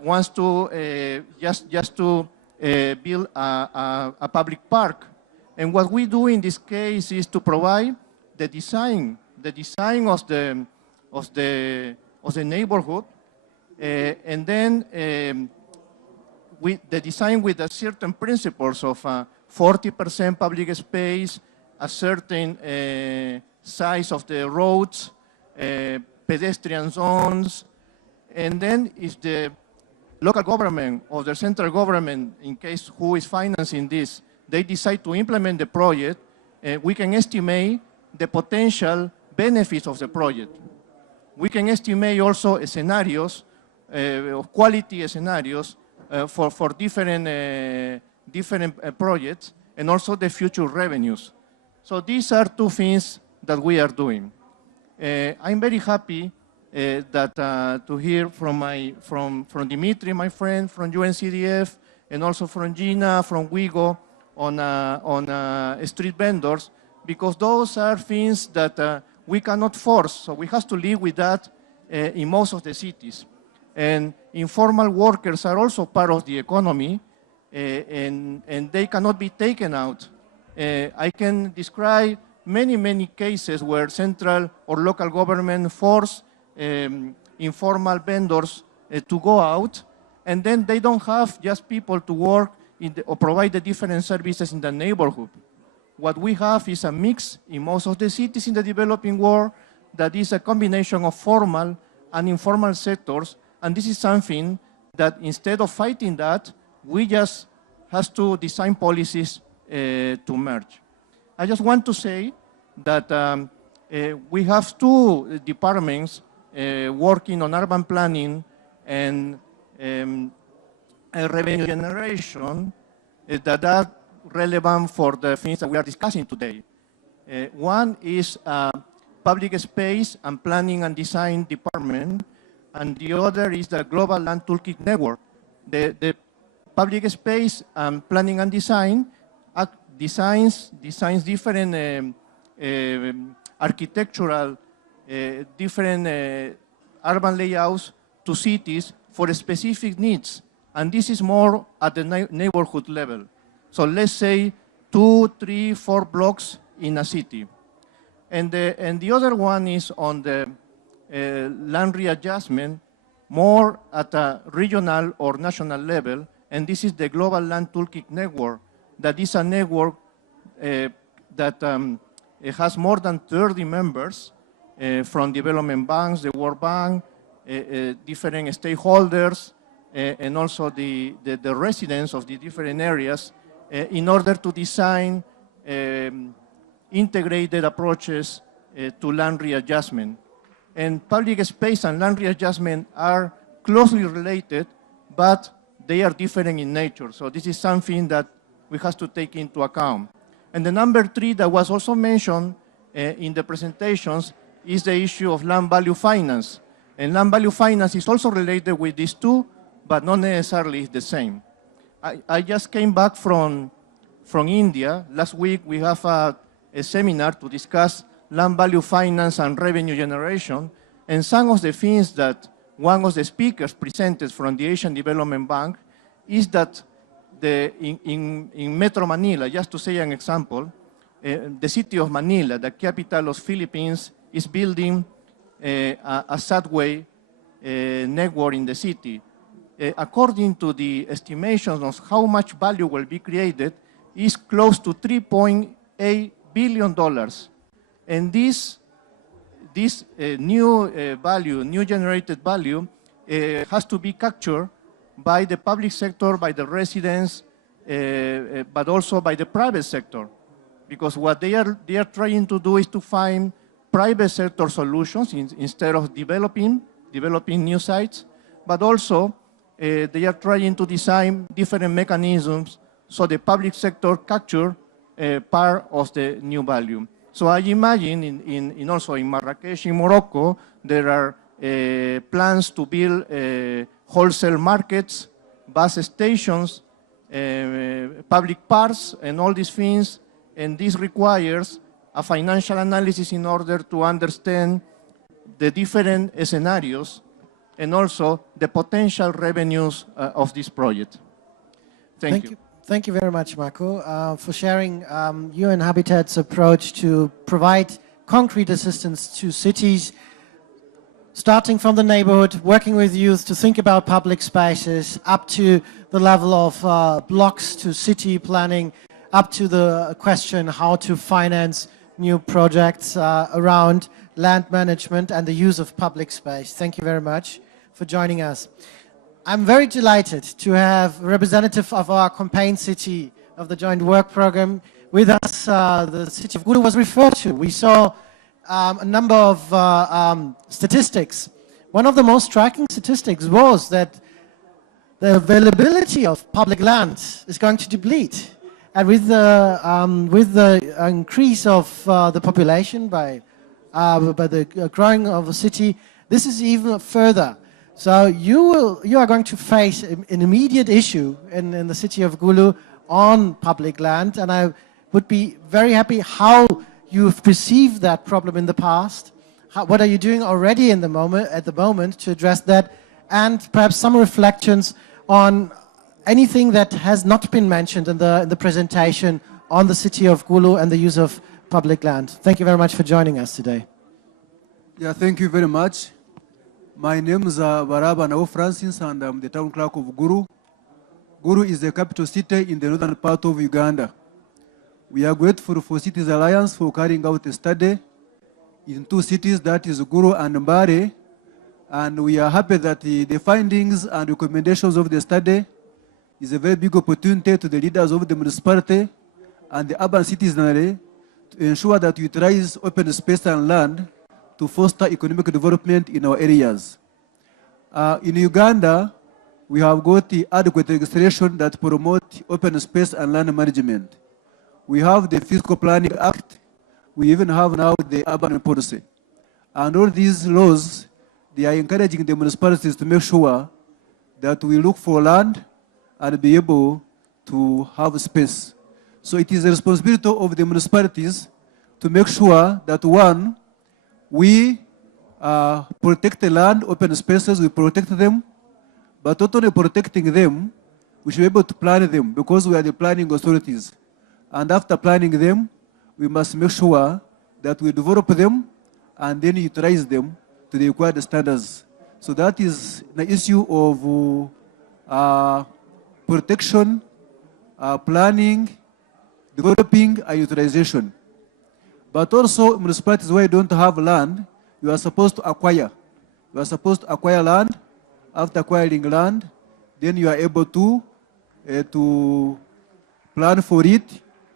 wants to just to build a public park. And what we do in this case is to provide the design of the neighborhood, and then the design with a certain principles of 40% public space, a certain size of the roads, pedestrian zones, and then if the local government or the central government, in case who is financing this, they decide to implement the project, we can estimate the potential benefits of the project. We can estimate also scenarios, quality scenarios for different projects, and also the future revenues. So these are two things that we are doing. I'm very happy that to hear from Dimitri, my friend, from UNCDF, and also from Gina, from WIGO, on street vendors, because those are things that we cannot force. So we have to live with that in most of the cities. And informal workers are also part of the economy, and they cannot be taken out. I can describe many cases where central or local government force informal vendors to go out, and then they don't have just people to work or provide the different services in the neighborhood. What we have is a mix in most of the cities in the developing world that is a combination of formal and informal sectors, and this is something that instead of fighting that, we just have to design policies to merge. I just want to say that we have two departments working on urban planning and revenue generation that are relevant for the things that we are discussing today. One is Public Space and Planning and Design Department, and the other is the Global Land Toolkit Network. The Public Space and Planning and Design designs different architectural, different urban layouts to cities for specific needs. And this is more at the neighborhood level. So let's say 2, 3, 4 blocks in a city. And the other one is on the land readjustment, more at a regional or national level. And this is the Global Land Toolkit Network. That is a network that it has more than 30 members from development banks, the World Bank, different stakeholders, and also the residents of the different areas in order to design integrated approaches to land readjustment. And public space and land readjustment are closely related, but they are different in nature. So this is something that we have to take into account. And the number 3 that was also mentioned in the presentations is the issue of land value finance. And land value finance is also related with these two, but not necessarily the same. I just came back from India. Last week we have a seminar to discuss land value finance and revenue generation. And some of the things that one of the speakers presented from the Asian Development Bank is that in Metro Manila, just to say an example, the city of Manila, the capital of Philippines, is building a subway network in the city. According to the estimations of how much value will be created, is close to $3.8 billion. And this new generated value has to be captured by the public sector, by the residents, but also by the private sector. Because what they are trying to do is to find private sector solutions instead of developing new sites, but also they are trying to design different mechanisms so the public sector capture part of the new value. So I imagine also in Marrakesh, in Morocco, there are plans to build wholesale markets, bus stations, public parks, and all these things. And this requires a financial analysis in order to understand the different scenarios and also the potential revenues of this project. Thank you. Thank you very much, Marco, for sharing UN Habitat's approach to provide concrete assistance to cities, starting from the neighborhood, working with youth to think about public spaces, up to the level of blocks to city planning, up to the question how to finance new projects around land management and the use of public space. Thank you very much for joining us. I'm very delighted to have a representative of our campaign city of the joint work program with us. The city of Gulu was referred to. We saw a number of statistics. One of the most striking statistics was that the availability of public land is going to deplete. And with the increase of the population by the growing of the city, this is even further. So you are going to face an immediate issue in the city of Gulu on public land, and I would be very happy how you've perceived that problem in the past. What are you doing already at the moment to address that, and perhaps some reflections on anything that has not been mentioned in the presentation on the city of Gulu and the use of public land. Thank you very much for joining us today. Yeah, thank you very much. My name is Baraba Nao Francis, and I'm the town clerk of Gulu. Gulu is the capital city in the northern part of Uganda. We are grateful for Cities Alliance for carrying out a study in two cities, that is Gulu and Mbare. And we are happy that the findings and recommendations of the study is a very big opportunity to the leaders of the municipality and the urban citizenry to ensure that we utilize open space and land to foster economic development in our areas. In Uganda, we have got the adequate legislation that promote open space and land management. We have the Fiscal Planning Act. We even have now the urban policy. And all these laws, they are encouraging the municipalities to make sure that we look for land and be able to have space. So it is the responsibility of the municipalities to make sure that, one, we protect the land, open spaces, we protect them, but not only protecting them, we should be able to plan them because we are the planning authorities. And after planning them, we must make sure that we develop them and then utilize them to the required standards. So that is the issue of protection, planning, developing, and utilization. But also, municipalities where you don't have land, you are supposed to acquire. You are supposed to acquire land. After acquiring land, then you are able to plan for it,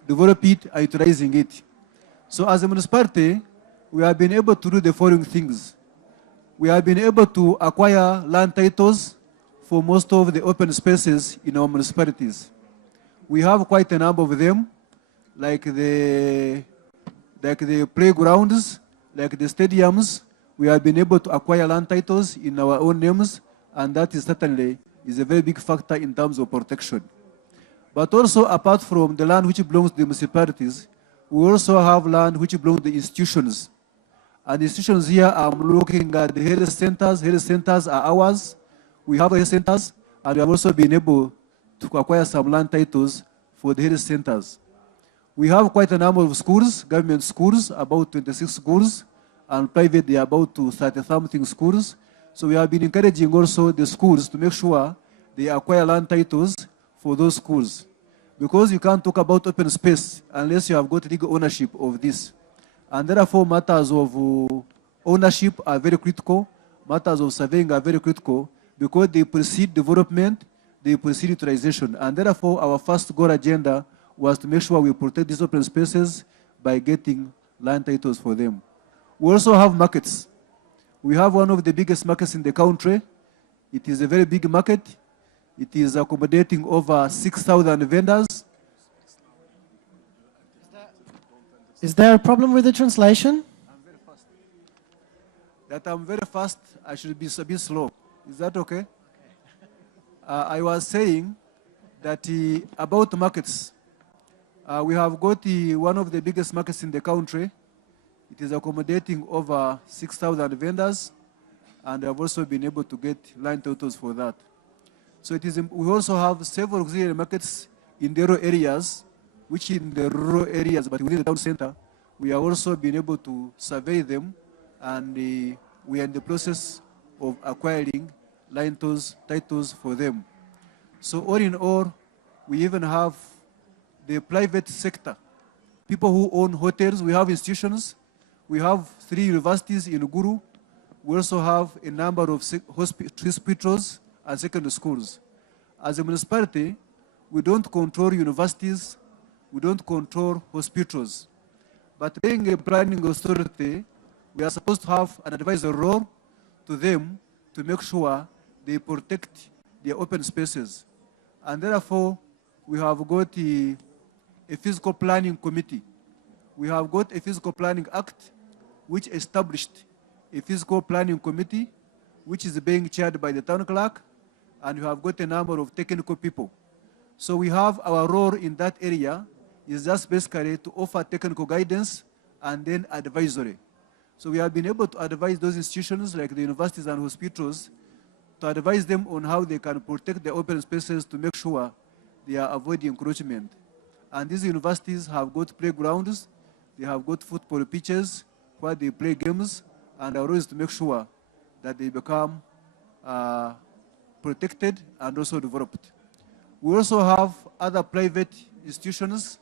develop it, and utilizing it. So as a municipality, we have been able to do the following things. We have been able to acquire land titles for most of the open spaces in our municipalities. We have quite a number of them, like the playgrounds, like the stadiums. We have been able to acquire land titles in our own names, and that is certainly a very big factor in terms of protection. But also, apart from the land which belongs to the municipalities, we also have land which belongs to the institutions. And the institutions here, I'm looking at the health centers. Health centers are ours. We have health centers, and we have also been able to acquire some land titles for the health centers. We have quite a number of schools, government schools, about 26 schools, and private, they are about 30-something schools. So we have been encouraging also the schools to make sure they acquire land titles for those schools. Because you can't talk about open space unless you have got legal ownership of this. And therefore, matters of ownership are very critical, matters of surveying are very critical, because they precede development, they precede utilization. And therefore, our first goal agenda was to make sure we protect these open spaces by getting land titles for them. We also have markets. We have one of the biggest markets in the country. It is a very big market. It is accommodating over 6,000 vendors. Is there a problem with the translation? I'm very fast. I should be a bit slow. Is that okay? I was saying that about markets. We have got one of the biggest markets in the country. It is accommodating over 6,000 vendors, and we have also been able to get land titles for that. So we also have several auxiliary markets in the rural areas, which in the rural areas, but within the town center, we are also being able to survey them, and we are in the process of acquiring line titles for them. So all in all, we even have the private sector, people who own hotels. We have institutions. We have 3 universities in Guru. We also have a number of hospitals and secondary schools. As a municipality, we don't control universities, we don't control hospitals. But being a planning authority, we are supposed to have an advisory role to them to make sure they protect their open spaces. And therefore, we have got a physical planning committee. We have got a physical planning act which established a physical planning committee which is being chaired by the town clerk, and we have got a number of technical people. So we have our role in that area is just basically to offer technical guidance and then advisory. So we have been able to advise those institutions like the universities and hospitals to advise them on how they can protect their open spaces to make sure they are avoiding encroachment. And these universities have got playgrounds, they have got football pitches where they play games, and our role is to make sure that they become protected and also developed. We also have other private institutions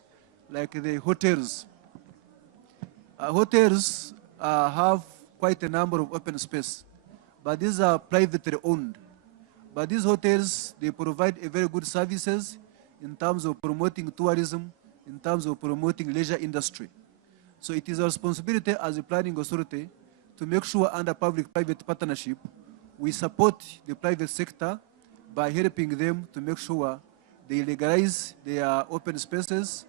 like the hotels. Hotels have quite a number of open space, but these are privately owned. But these hotels, they provide a very good services in terms of promoting tourism, in terms of promoting leisure industry. So it is our responsibility as a planning authority to make sure under public-private partnership, we support the private sector by helping them to make sure they legalize their open spaces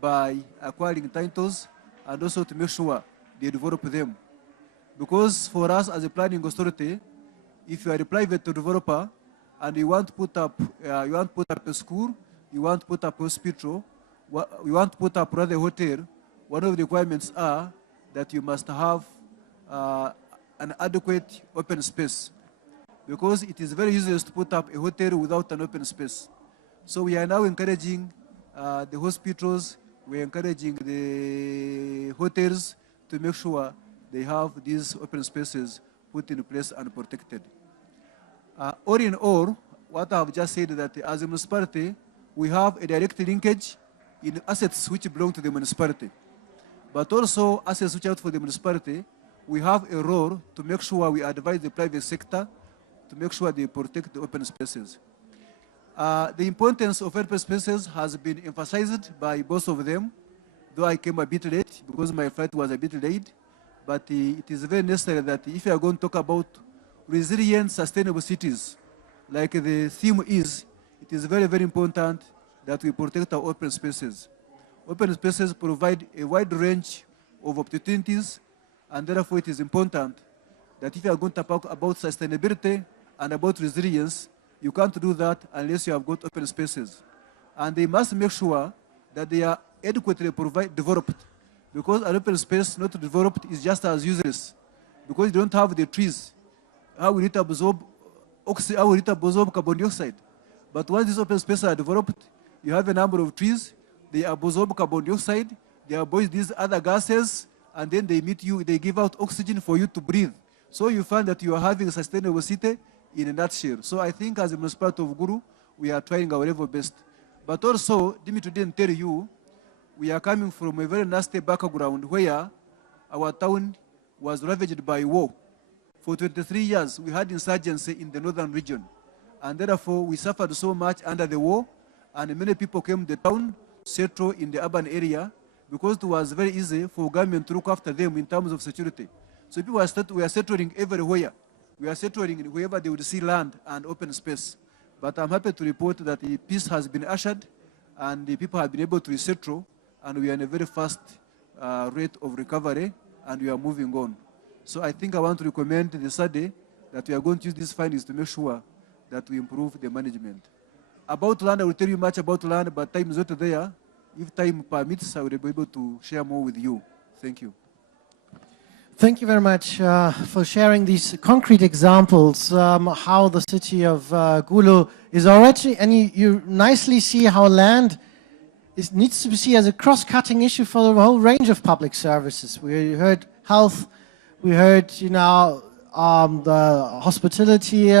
by acquiring titles and also to make sure they develop them. Because for us as a planning authority, if you are a private developer and you want to put up, a school, you want to put up a hospital, you want to put up rather a hotel, one of the requirements are that you must have an adequate open space, because it is very useless to put up a hotel without an open space. So we are now encouraging the hospitals, we are encouraging the hotels to make sure they have these open spaces put in place and protected. All in all, what I have just said is that as a municipality, we have a direct linkage in assets which belong to the municipality. But also assets which are out for the municipality, we have a role to make sure we advise the private sector to make sure they protect the open spaces. The importance of open spaces has been emphasized by both of them, though I came a bit late because my flight was a bit late. But it is very necessary that if you are going to talk about resilient, sustainable cities, like the theme is, it is very, very important that we protect our open spaces. Open spaces provide a wide range of opportunities, and therefore it is important that if you are going to talk about sustainability and about resilience, you can't do that unless you have got open spaces. And they must make sure that they are adequately developed, because an open space not developed is just as useless, because you don't have the trees. How will it absorb oxygen? How will it absorb carbon dioxide? But once these open spaces are developed, you have a number of trees, they absorb carbon dioxide, they absorb these other gases, and then they meet you, they give out oxygen for you to breathe. So you find that you are having a sustainable city in a nutshell. So I think as a municipality of Guru, we are trying our level best. But also, Dimitri didn't tell you, we are coming from a very nasty background where our town was ravaged by war. For 23 years, we had insurgency in the northern region. And therefore, we suffered so much under the war, and many people came to the town, settled in the urban area, because it was very easy for government to look after them in terms of security. So people were settling everywhere. We are settling wherever they would see land and open space. But I'm happy to report that the peace has been ushered, and the people have been able to resettle, and we are in a very fast rate of recovery, and we are moving on. So I think I want to recommend the study that we are going to use these findings to make sure that we improve the management. About land, I will tell you much about land, but time is not there. If time permits, I will be able to share more with you. Thank you. Thank you very much for sharing these concrete examples, how the city of Gulu is already, and you nicely see how land needs to be seen as a cross-cutting issue for the whole range of public services. We heard health, we heard, you know, the hospitality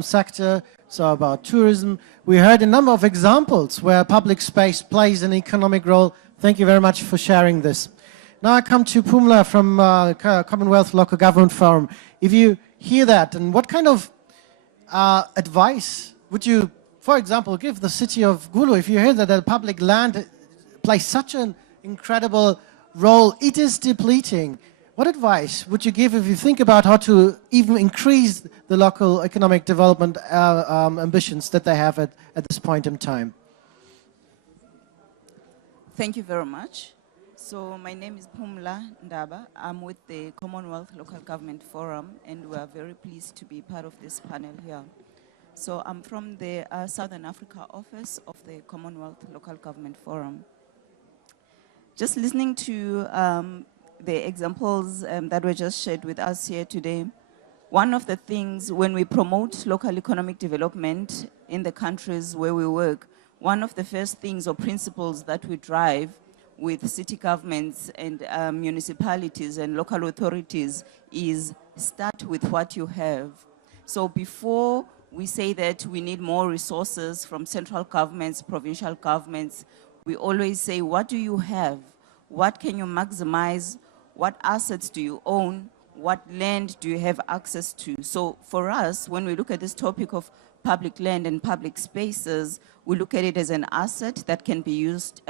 sector, so about tourism. We heard a number of examples where public space plays an economic role. Thank you very much for sharing this. Now I come to Pumla from Commonwealth Local Government Forum. If you hear that, and what kind of advice would you, for example, give the city of Gulu if you hear that the public land plays such an incredible role, it is depleting? What advice would you give if you think about how to even increase the local economic development ambitions that they have at this point in time? Thank you very much. So my name is Pumla Ndaba. I'm with the Commonwealth Local Government Forum, and we are very pleased to be part of this panel here. So I'm from the Southern Africa office of the Commonwealth Local Government Forum. Just listening to the examples that were just shared with us here today, one of the things when we promote local economic development in the countries where we work, one of the first things or principles that we drive with city governments and municipalities and local authorities is start with what you have. So before we say that we need more resources from central governments, provincial governments, we always say, what do you have? What can you maximize? What assets do you own? What land do you have access to? So for us, when we look at this topic of public land and public spaces, we look at it as an asset that can be used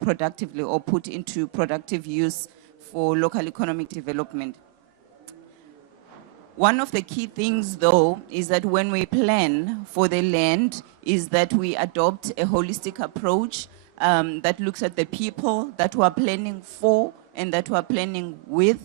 productively or put into productive use for local economic development. One of the key things, though, is that when we plan for the land, is that we adopt a holistic approach that looks at the people that we are planning for and that we are planning with.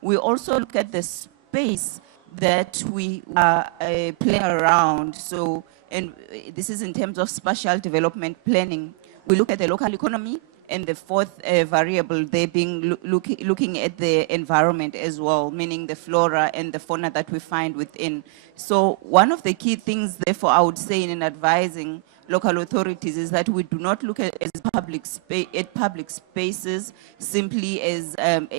We also look at the space that we play around. So, and this is in terms of spatial development planning. We look at the local economy, and the fourth variable, they being looking at the environment as well, meaning the flora and the fauna that we find within. So one of the key things, therefore, I would say in advising local authorities is that we do not look at public spaces simply as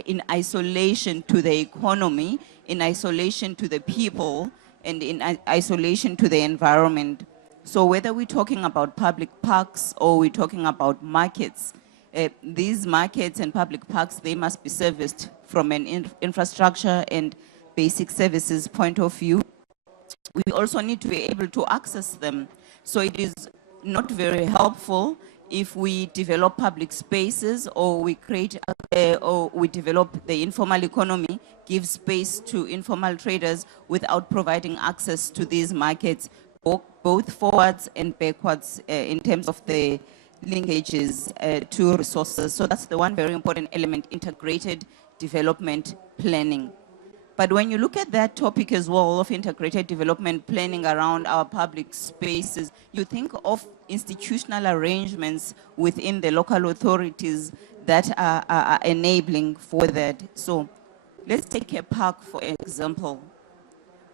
in isolation to the economy, in isolation to the people, and in isolation to the environment. So whether we're talking about public parks or we're talking about markets, these markets and public parks, they must be serviced from an infrastructure and basic services point of view. We also need to be able to access them. So it is not very helpful if we develop public spaces or we create or we develop the informal economy, give space to informal traders without providing access to these markets, both forwards and backwards in terms of the linkages to resources. So that's the one very important element, integrated development planning. But when you look at that topic as well of integrated development planning around our public spaces, you think of institutional arrangements within the local authorities that are enabling for that. So let's take a park, for example,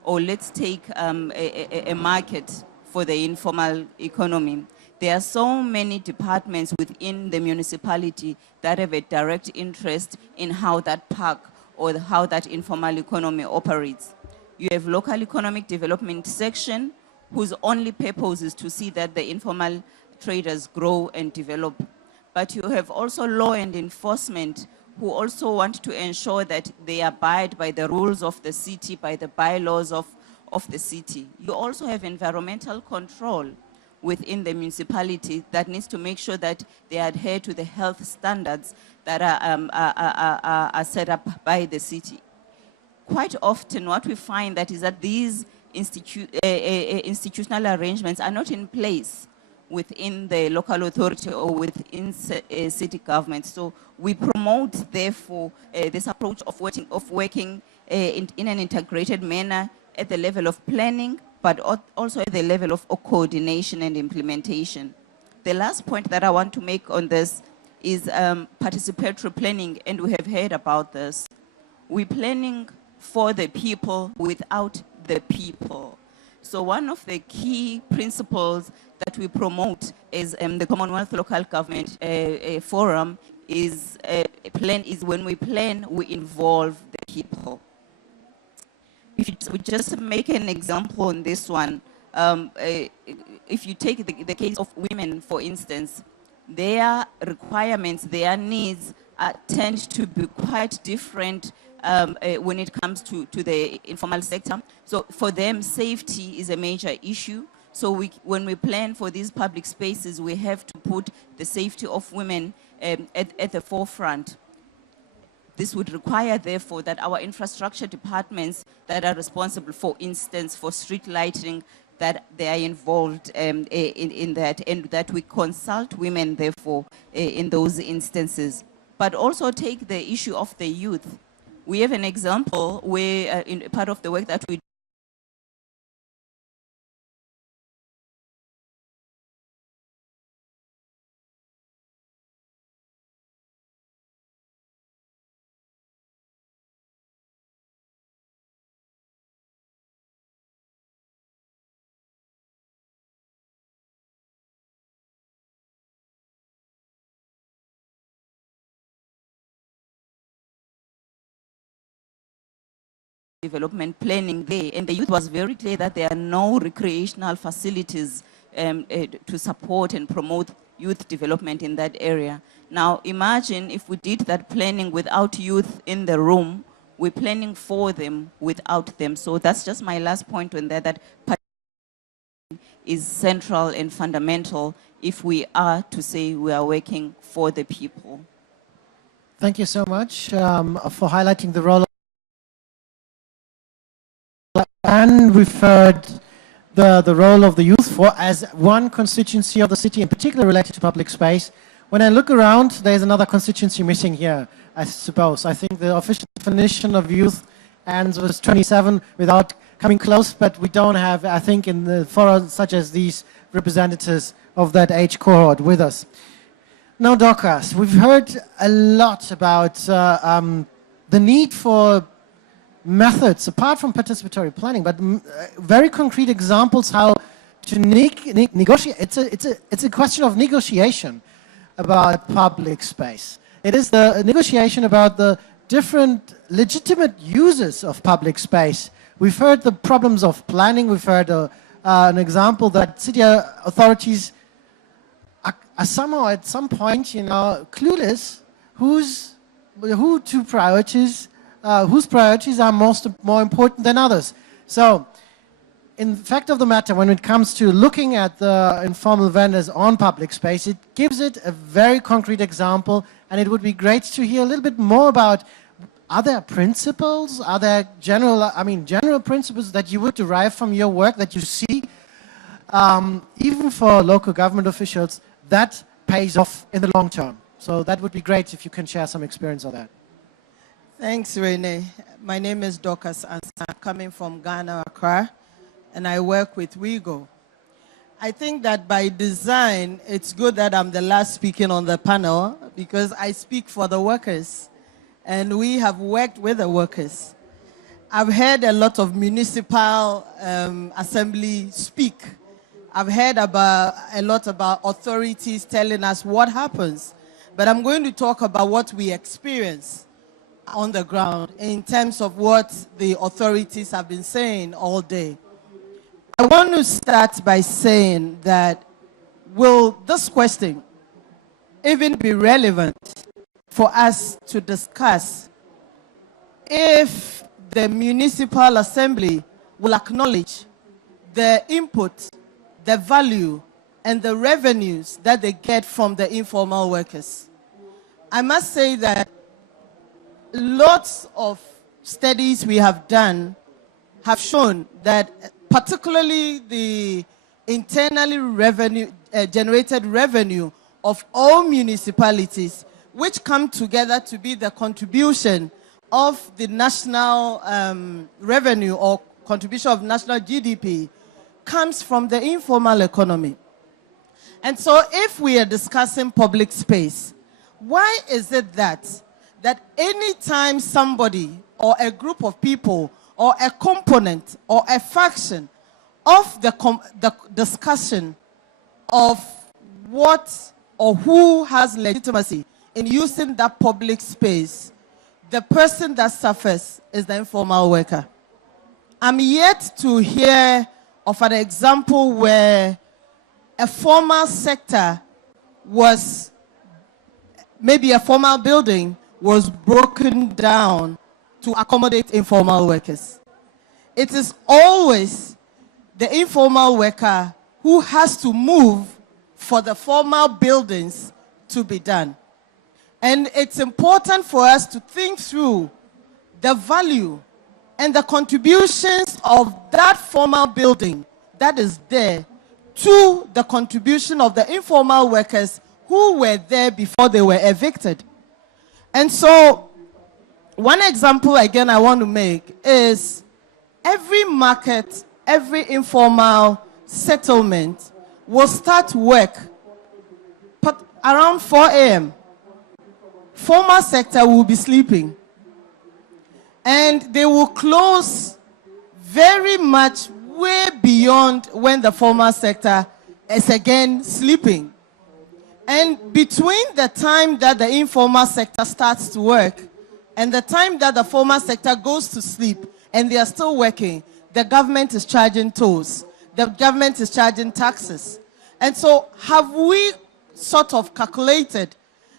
or let's take a market for the informal economy. There are so many departments within the municipality that have a direct interest in how that park or how that informal economy operates. You have local economic development section whose only purpose is to see that the informal traders grow and develop. But you have also law and enforcement who also want to ensure that they abide by the rules of the city, by the bylaws of the city. You also have environmental control within the municipality that needs to make sure that they adhere to the health standards that are set up by the city. Quite often what we find that is that these institutional arrangements are not in place within the local authority or within city government. So we promote, therefore, this approach of working in an integrated manner at the level of planning, but also at the level of coordination and implementation. The last point that I want to make on this is participatory planning, and we have heard about this. we're planning for the people without the people. So one of the key principles that we promote is the Commonwealth Local Government Forum is when we plan, we involve the people. If we just make an example on this one, if you take the case of women, for instance, their requirements, their needs tend to be quite different when it comes to the informal sector. So for them, safety is a major issue. So when we plan for these public spaces, we have to put the safety of women at the forefront. This would require, therefore, that our infrastructure departments that are responsible, for instance, for street lighting, that they are involved in that, and that we consult women, therefore, in those instances. But also take the issue of the youth. We have an example where, in part of the work that we do, development planning there, and the youth was very clear that there are no recreational facilities to support and promote youth development in that area. Now imagine if we did that planning without youth in the room, we're planning for them without them. So that's just my last point on that is central and fundamental if we are to say we are working for the people. Thank you so much for highlighting the role and referred the role of the youth for as one constituency of the city, in particular related to public space. When I look around, there's another constituency missing here, I suppose. I think the official definition of youth ends with 27 without coming close, but we don't have, I think, in the forums such as these, representatives of that age cohort with us. Now, Dorcas, we've heard a lot about the need for methods apart from participatory planning, but very concrete examples how to negotiate. It's a question of negotiation about public space. It is the negotiation about the different legitimate uses of public space. We've heard the problems of planning. We've heard an example that city authorities are somehow at some point, clueless whose priorities are more important than others. So, in fact of the matter, when it comes to looking at the informal vendors on public space, it gives it a very concrete example, and it would be great to hear a little bit more about, are there principles, are there general principles that you would derive from your work that you see, even for local government officials, that pays off in the long term. So that would be great if you can share some experience of that. Thanks, Rene. My name is Dorcas Ansa, coming from Ghana, Accra, and I work with WIGO. I think that by design, it's good that I'm the last speaking on the panel because I speak for the workers, and we have worked with the workers. I've heard a lot of municipal assembly speak. I've heard a lot about authorities telling us what happens, but I'm going to talk about what we experience on the ground in terms of what the authorities have been saying all day. I want to start by saying that will this question even be relevant for us to discuss if the municipal assembly will acknowledge the input, the value, and the revenues that they get from the informal workers? I must say that lots of studies we have done have shown that particularly the internally generated revenue of all municipalities, which come together to be the contribution of the national revenue or contribution of national GDP, comes from the informal economy. And so if we are discussing public space, why is it that any time somebody or a group of people or a component or a faction of the discussion of what or who has legitimacy in using that public space, the person that suffers is the informal worker. I'm yet to hear of an example where a formal sector was, maybe a formal building was broken down to accommodate informal workers. It is always the informal worker who has to move for the formal buildings to be done. And it's important for us to think through the value and the contributions of that formal building that is there to the contribution of the informal workers who were there before they were evicted. And so, one example again I want to make is every market, every informal settlement will start work around 4 a.m. Formal sector will be sleeping. And they will close very much way beyond when the formal sector is again sleeping. And between the time that the informal sector starts to work and the time that the formal sector goes to sleep and they are still working, the government is charging tolls. The government is charging taxes. And so have we sort of calculated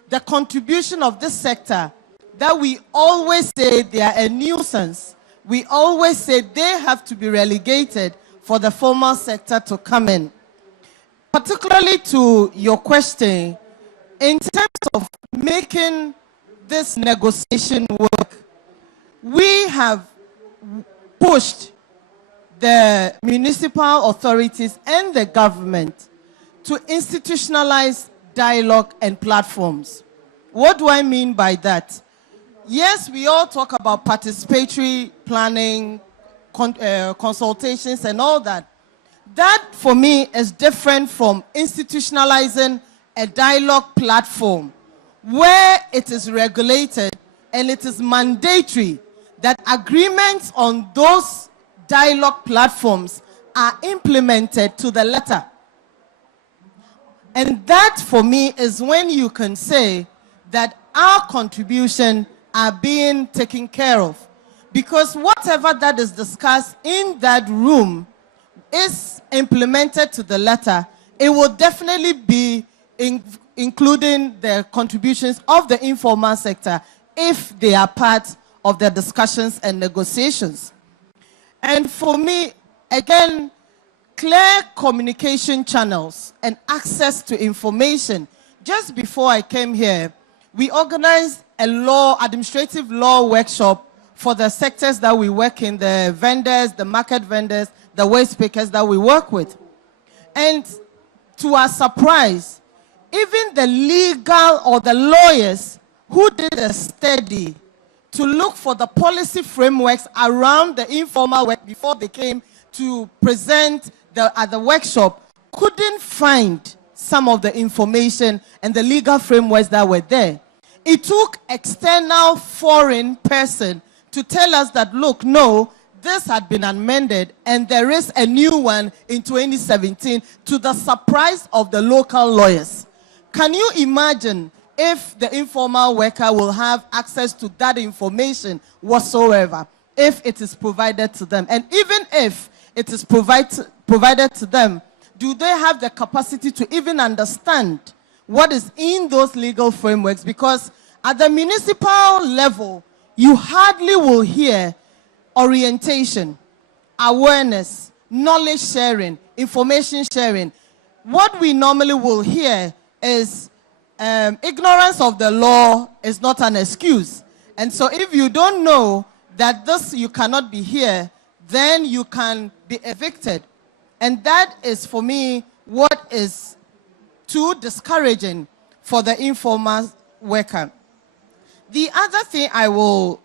the contribution of this sector that we always say they are a nuisance? We always say they have to be relegated for the formal sector to come in. Particularly to your question, in terms of making this negotiation work, we have pushed the municipal authorities and the government to institutionalize dialogue and platforms. What do I mean by that? Yes, we all talk about participatory planning, consultations and all that. That, for me, is different from institutionalizing a dialogue platform where it is regulated and it is mandatory that agreements on those dialogue platforms are implemented to the letter. And that, for me, is when you can say that our contribution are being taken care of. Because whatever that is discussed in that room is implemented to the letter, it will definitely be including the contributions of the informal sector if they are part of the discussions and negotiations. And for me, again, clear communication channels and access to information. Just before I came here, we organized a administrative law workshop for the sectors that we work in, the vendors, the market vendors, the waste pickers that we work with. And to our surprise, even the legal or the lawyers who did a study to look for the policy frameworks around the informal work before they came to present at the workshop couldn't find some of the information and the legal frameworks that were there. It took external foreign person to tell us that, look, no, this had been amended and there is a new one in 2017 to the surprise of the local lawyers. Can you imagine if the informal worker will have access to that information whatsoever, if it is provided to them? And even if it is provided to them, do they have the capacity to even understand what is in those legal frameworks? Because at the municipal level, you hardly will hear orientation, awareness, knowledge sharing, information sharing. What we normally will hear is ignorance of the law is not an excuse. And so if you don't know that you cannot be here, then you can be evicted. And that is, for me, what is too discouraging for the informal worker. The other thing I will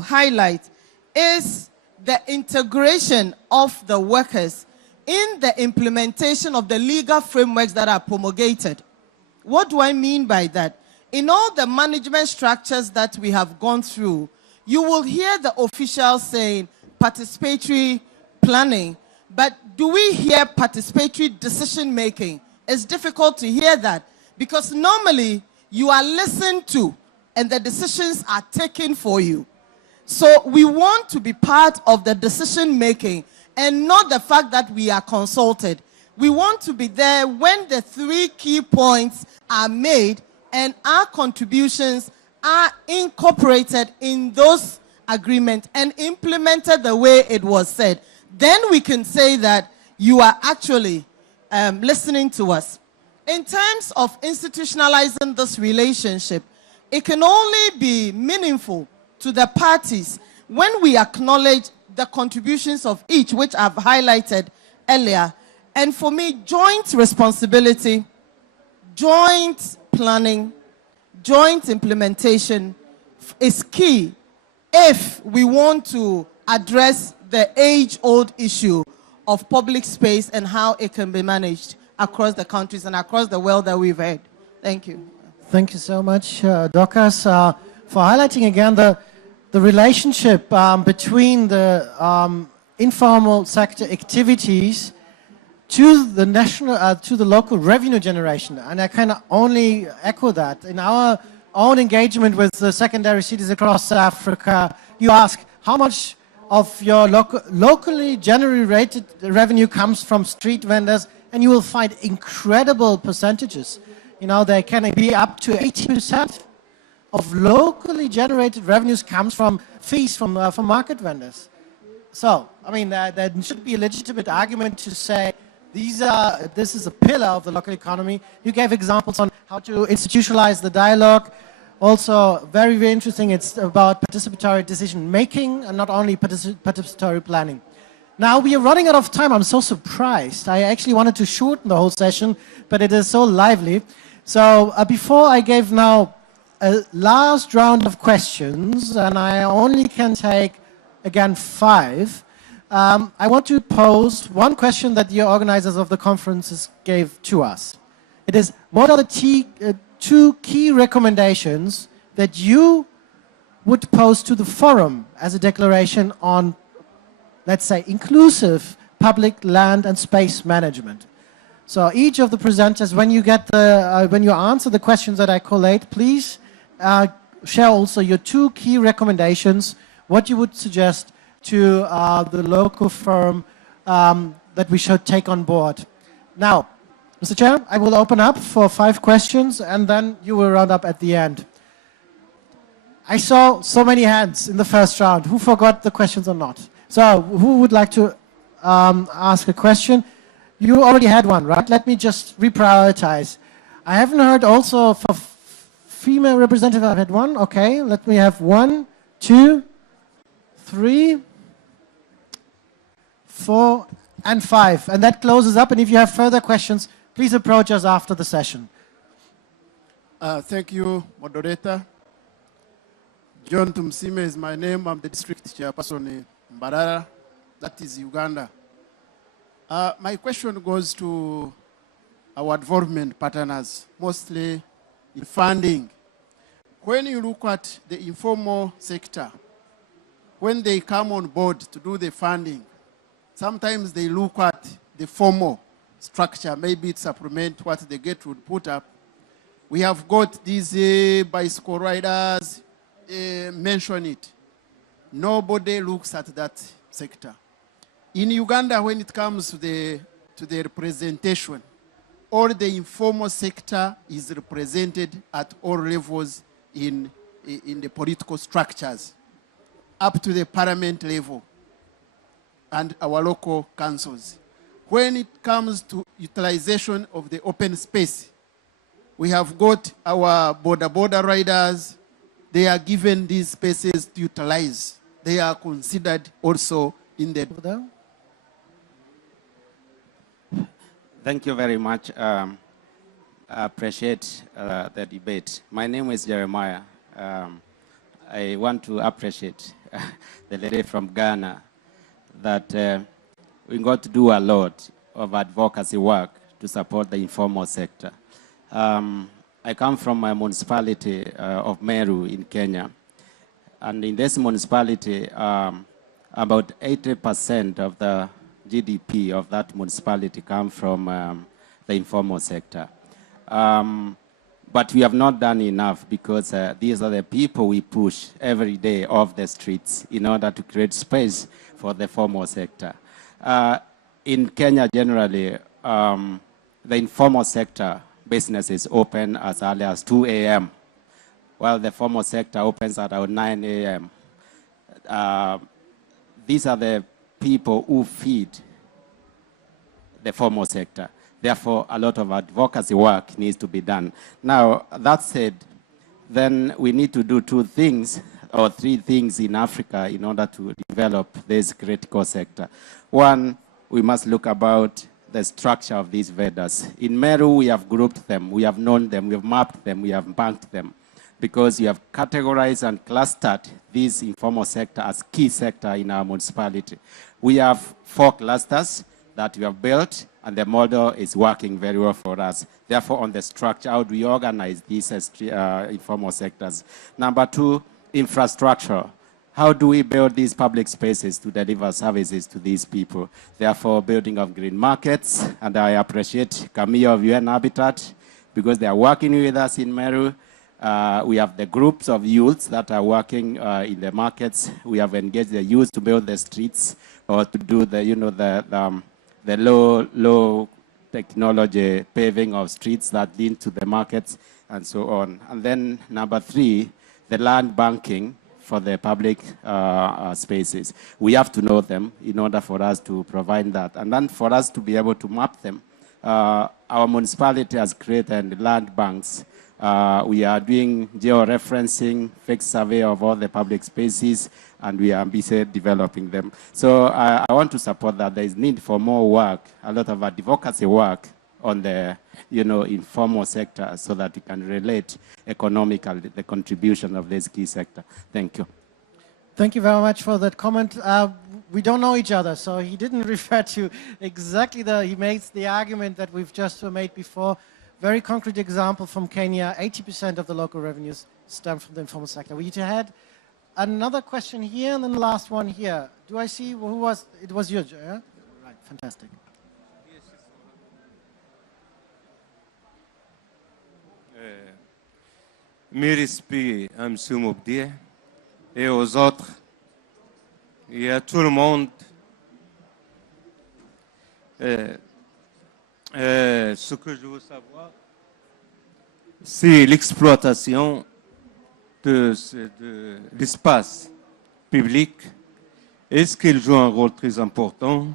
highlight is the integration of the workers in the implementation of the legal frameworks that are promulgated. What do I mean by that? In all the management structures that we have gone through, You will hear the officials saying participatory planning, but do we hear participatory decision making? It's difficult to hear that because normally you are listened to and the decisions are taken for you. So we want to be part of the decision making and not the fact that we are consulted. We want to be there when the 3 key points are made and our contributions are incorporated in those agreements and implemented the way it was said. Then we can say that you are actually listening to us. In terms of institutionalizing this relationship, it can only be meaningful to the parties when we acknowledge the contributions of each, which I've highlighted earlier. And for me, joint responsibility, joint planning, joint implementation is key if we want to address the age-old issue of public space and how it can be managed across the countries and across the world that we've had. Thank you. Thank you so much, Dorcas, for highlighting again the relationship between the informal sector activities to the national, to the local revenue generation. And I can only echo that. In our own engagement with the secondary cities across Africa, you ask how much of your locally generated revenue comes from street vendors, and you will find incredible percentages. You know, they can be up to 80% of locally generated revenues comes from fees from market vendors. So, I mean, there should be a legitimate argument to say this is a pillar of the local economy. You gave examples on how to institutionalize the dialogue. Also, very, very interesting, it's about participatory decision making and not only participatory planning. Now, we are running out of time. I'm so surprised. I actually wanted to shorten the whole session, but it is so lively. So before I gave now a last round of questions, and I only can take, again, 5, I want to pose one question that the organizers of the conferences gave to us. It is, what are the 2 key recommendations that you would pose to the forum as a declaration on, let's say, inclusive public land and space management? So each of the presenters, when you answer the questions that I collate, please share also your 2 key recommendations, what you would suggest to the local firm that we should take on board. Now, Mr. Chair, I will open up for 5 questions and then you will round up at the end. I saw so many hands in the first round. Who forgot the questions or not? So who would like to ask a question? You already had one, right? Let me just reprioritize. I haven't heard also for female representative, I've had one. Okay, let me have 1, 2, 3, 4, and 5. And that closes up. And if you have further questions, please approach us after the session. Thank you, moderator. John Tumsime is my name. I'm the district chairperson in Mbarara, that is Uganda. My question goes to our development partners, mostly in funding. When you look at the informal sector, when they come on board to do the funding, sometimes they look at the formal structure, maybe to supplement what the gate would put up. We have got these bicycle riders, mention it. Nobody looks at that sector. In Uganda, when it comes to the representation, all the informal sector is represented at all levels in the political structures, up to the parliament level and our local councils. When it comes to utilization of the open space, we have got our border riders. They are given these spaces to utilize. They are considered also in the... Thank you very much. I appreciate the debate. My name is Jeremiah. I want to appreciate the lady from Ghana that we got to do a lot of advocacy work to support the informal sector. I come from a municipality of Meru in Kenya. and in this municipality, about 80% of the GDP of that municipality come from the informal sector. But we have not done enough because these are the people we push every day off the streets in order to create space for the formal sector. In Kenya generally, the informal sector businesses open as early as 2 a.m., while the formal sector opens at around 9 a.m. These are the people who feed the formal sector. Therefore, a lot of advocacy work needs to be done. Now, that said, then we need to do 2 things or 3 things in Africa in order to develop this critical sector. One, we must look about the structure of these vendors. In Meru, we have grouped them, we have known them, we have mapped them, we have banked them, because you have categorized and clustered this informal sector as key sector in our municipality. We have 4 clusters that we have built, and the model is working very well for us. Therefore, on the structure, how do we organize these informal sectors? Number 2, infrastructure. How do we build these public spaces to deliver services to these people? Therefore, building of green markets, and I appreciate Camille of UN Habitat because they are working with us in Meru. We have the groups of youths that are working in the markets. We have engaged the youth to build the streets or to do the, the low technology paving of streets that lead to the markets and so on. And then number 3, the land banking for the public spaces. We have to know them in order for us to provide that. And then for us to be able to map them, our municipality has created land banks. We are doing georeferencing, fixed survey of all the public spaces, and we are busy developing them. So I want to support that. There is need for more work, a lot of advocacy work on the informal sector so that we can relate economically the contribution of this key sector. Thank you. Thank you very much for that comment. We don't know each other, so he didn't refer to exactly he makes the argument that we've just made before. Very concrete example from Kenya, 80% of the local revenues stem from the informal sector. We had another question here and then the last one here. Do I see who was, it was you, yeah? Right, fantastic. Mes respects à M. Moubdi et aux autres et à tout le monde. Ce que je veux savoir, c'est l'exploitation de l'espace public. Est-ce qu'il joue un rôle très important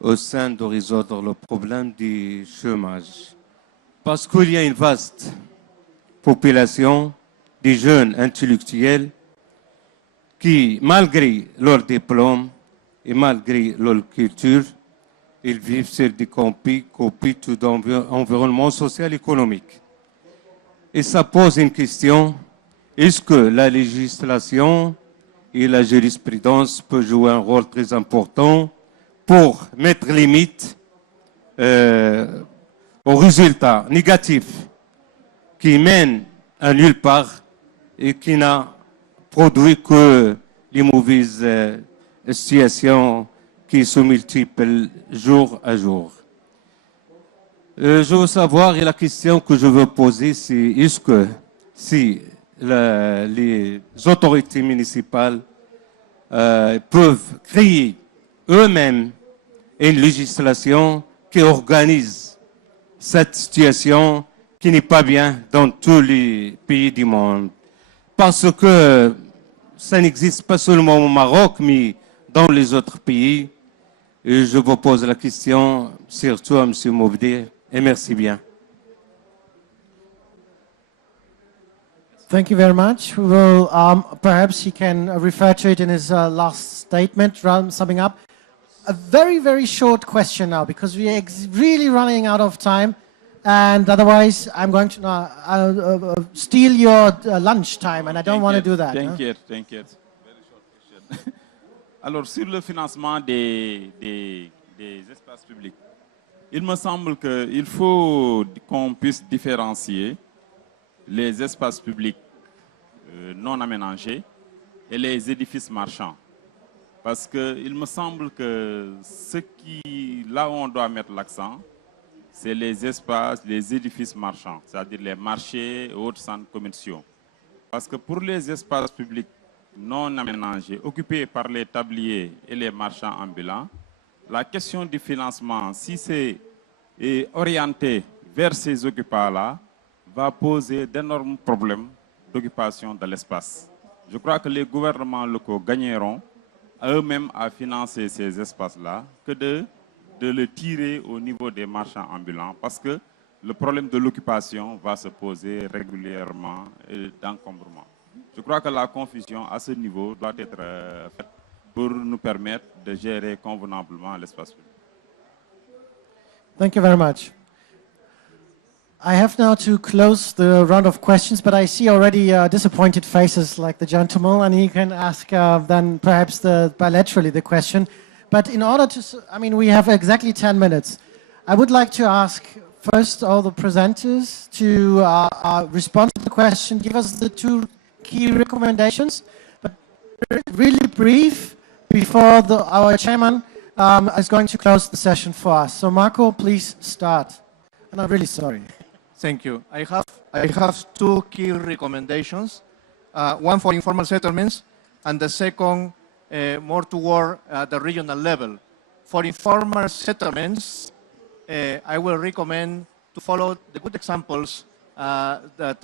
au sein de résoudre le problème du chômage? Parce qu'il y a une vaste population de jeunes intellectuels qui, malgré leur diplôme et malgré leur culture, ils vivent sur des copies d'environnement social et économique. Et ça pose une question, est-ce que la législation et la jurisprudence peuvent jouer un rôle très important pour mettre limite aux résultats négatifs qui mènent à nulle part et qui n'a produit que les mauvaises situations qui se multiplient jour à jour. Je veux savoir, et la question que je veux poser, c'est est-ce que si les autorités municipales peuvent créer eux-mêmes une législation qui organise cette situation qui n'est pas bien dans tous les pays du monde. Parce que ça n'existe pas seulement au Maroc, mais dans les autres pays. Et je vous pose la question, surtout à M. Moubdi, et merci bien. Thank you very much. We will, perhaps he can refer to it in his last statement, summing up. A very, very short question now, because we are really running out of time. And otherwise, I'm going to steal your lunch time, and I don't want to do that. T'inquiète. Very short question. Alors, sur le financement des espaces publics, il me semble qu'il faut qu'on puisse différencier les espaces publics non aménagés et les édifices marchands. Parce qu'il me semble que là où on doit mettre l'accent, c'est les espaces, les édifices marchands, c'est-à-dire les marchés et autres centres commerciaux. Parce que pour les espaces publics non aménagés, occupés par les tabliers et les marchands ambulants, la question du financement, si c'est orienté vers ces occupants-là, va poser d'énormes problèmes d'occupation de l'espace. Je crois que les gouvernements locaux gagneront eux-mêmes à financer ces espaces-là que de le tirer au niveau des marchands ambulants, parce que le problème de l'occupation va se poser régulièrement et d'encombrement. Je crois que la confusion à ce niveau doit être faite pour nous permettre de gérer convenablement l'espace public. Thank you very much. I have now to close the round of questions, but I see already disappointed faces like the gentleman, and he can ask then perhaps bilaterally the question. But in order to, we have exactly 10 minutes. I would like to ask first all the presenters to respond to the question, give us the 2 key recommendations, but really brief before our chairman is going to close the session for us. So Marco, please start. And I'm really sorry. Thank you. I have 2 key recommendations, one for informal settlements and the second more toward the regional level. For informal settlements, I will recommend to follow the good examples that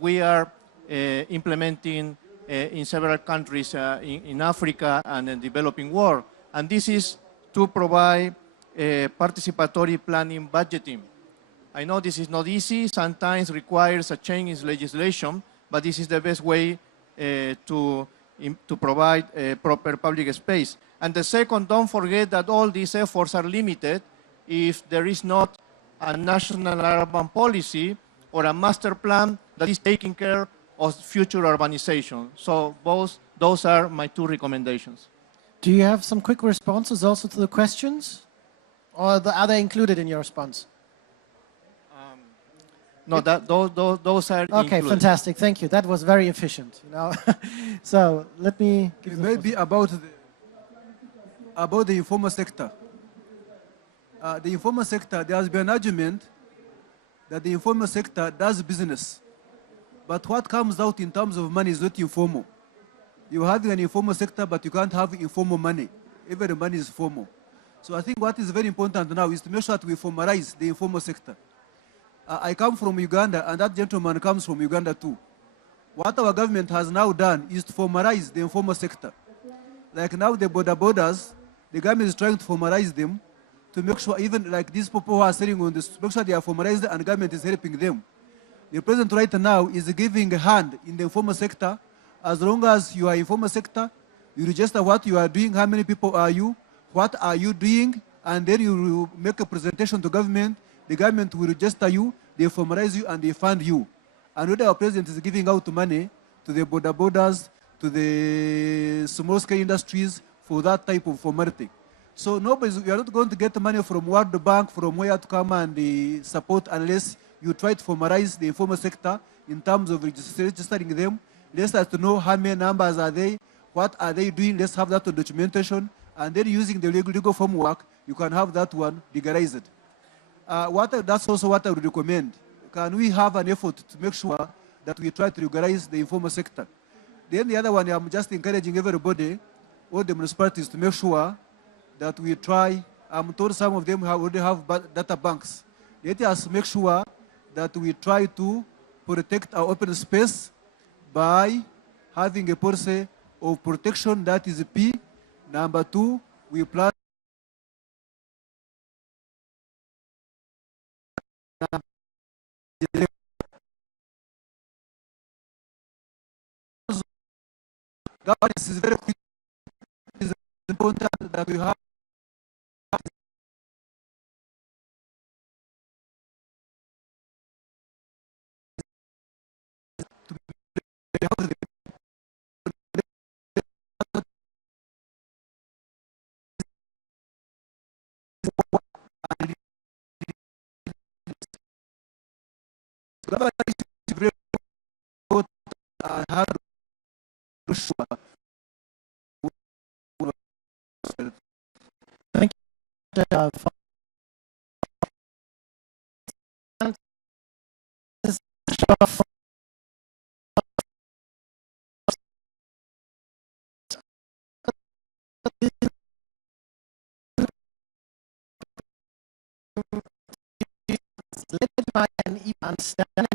we are implementing in several countries in Africa and in the developing world. And this is to provide participatory planning budgeting. I know this is not easy, sometimes requires a change in legislation, but this is the best way to provide a proper public space. And the second, don't forget that all these efforts are limited if there is not a national urban policy or a master plan that is taking care of future urbanization. So those are my 2 recommendations. Do you have some quick responses also to the questions? Or are they included in your response? No, those are okay, included. Fantastic. Thank you. That was very efficient. So let me give you maybe about the informal sector. The informal sector, there has been an argument that the informal sector does business, but what comes out in terms of money is not informal. You have an informal sector, but you can't have informal money. Every money is formal. So I think what is very important now is to make sure that we formalize the informal sector. I come from Uganda, and that gentleman comes from Uganda too. What our government has now done is to formalize the informal sector. Like now the borders, the government is trying to formalize them to make sure even like these people who are selling on this, make sure they are formalized and the government is helping them. The president right now is giving a hand in the informal sector. As long as you are informal sector, you register what you are doing, how many people are you, what are you doing, and then you make a presentation to government. The government will register you, they formalize you, and they fund you. And whether our president is giving out money to the borders, to the small-scale industries for that type of formality. So you are not going to get money from World Bank, from where to come and support unless you try to formalize the informal sector in terms of registering them. Let's have to know how many numbers are they, what are they doing, let's have that documentation, and then using the legal framework, you can have that one legalized. That's also what I would recommend. Can we have an effort to make sure that we try to regularize the informal sector? Then the other one, I'm just encouraging everybody, all the municipalities, to make sure that we try. I'm told some of them already have data banks. Let us make sure that we try to protect our open space by having a policy of protection that is P. Number 2, we plan governance is very important that we have to Thank you. And even understand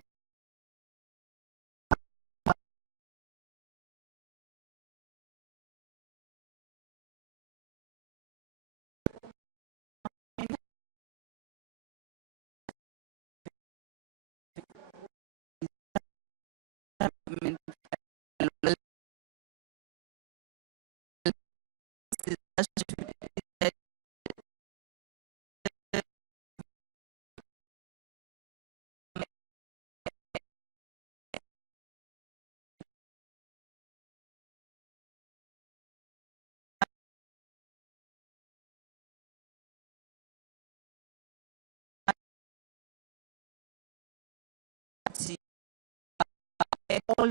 all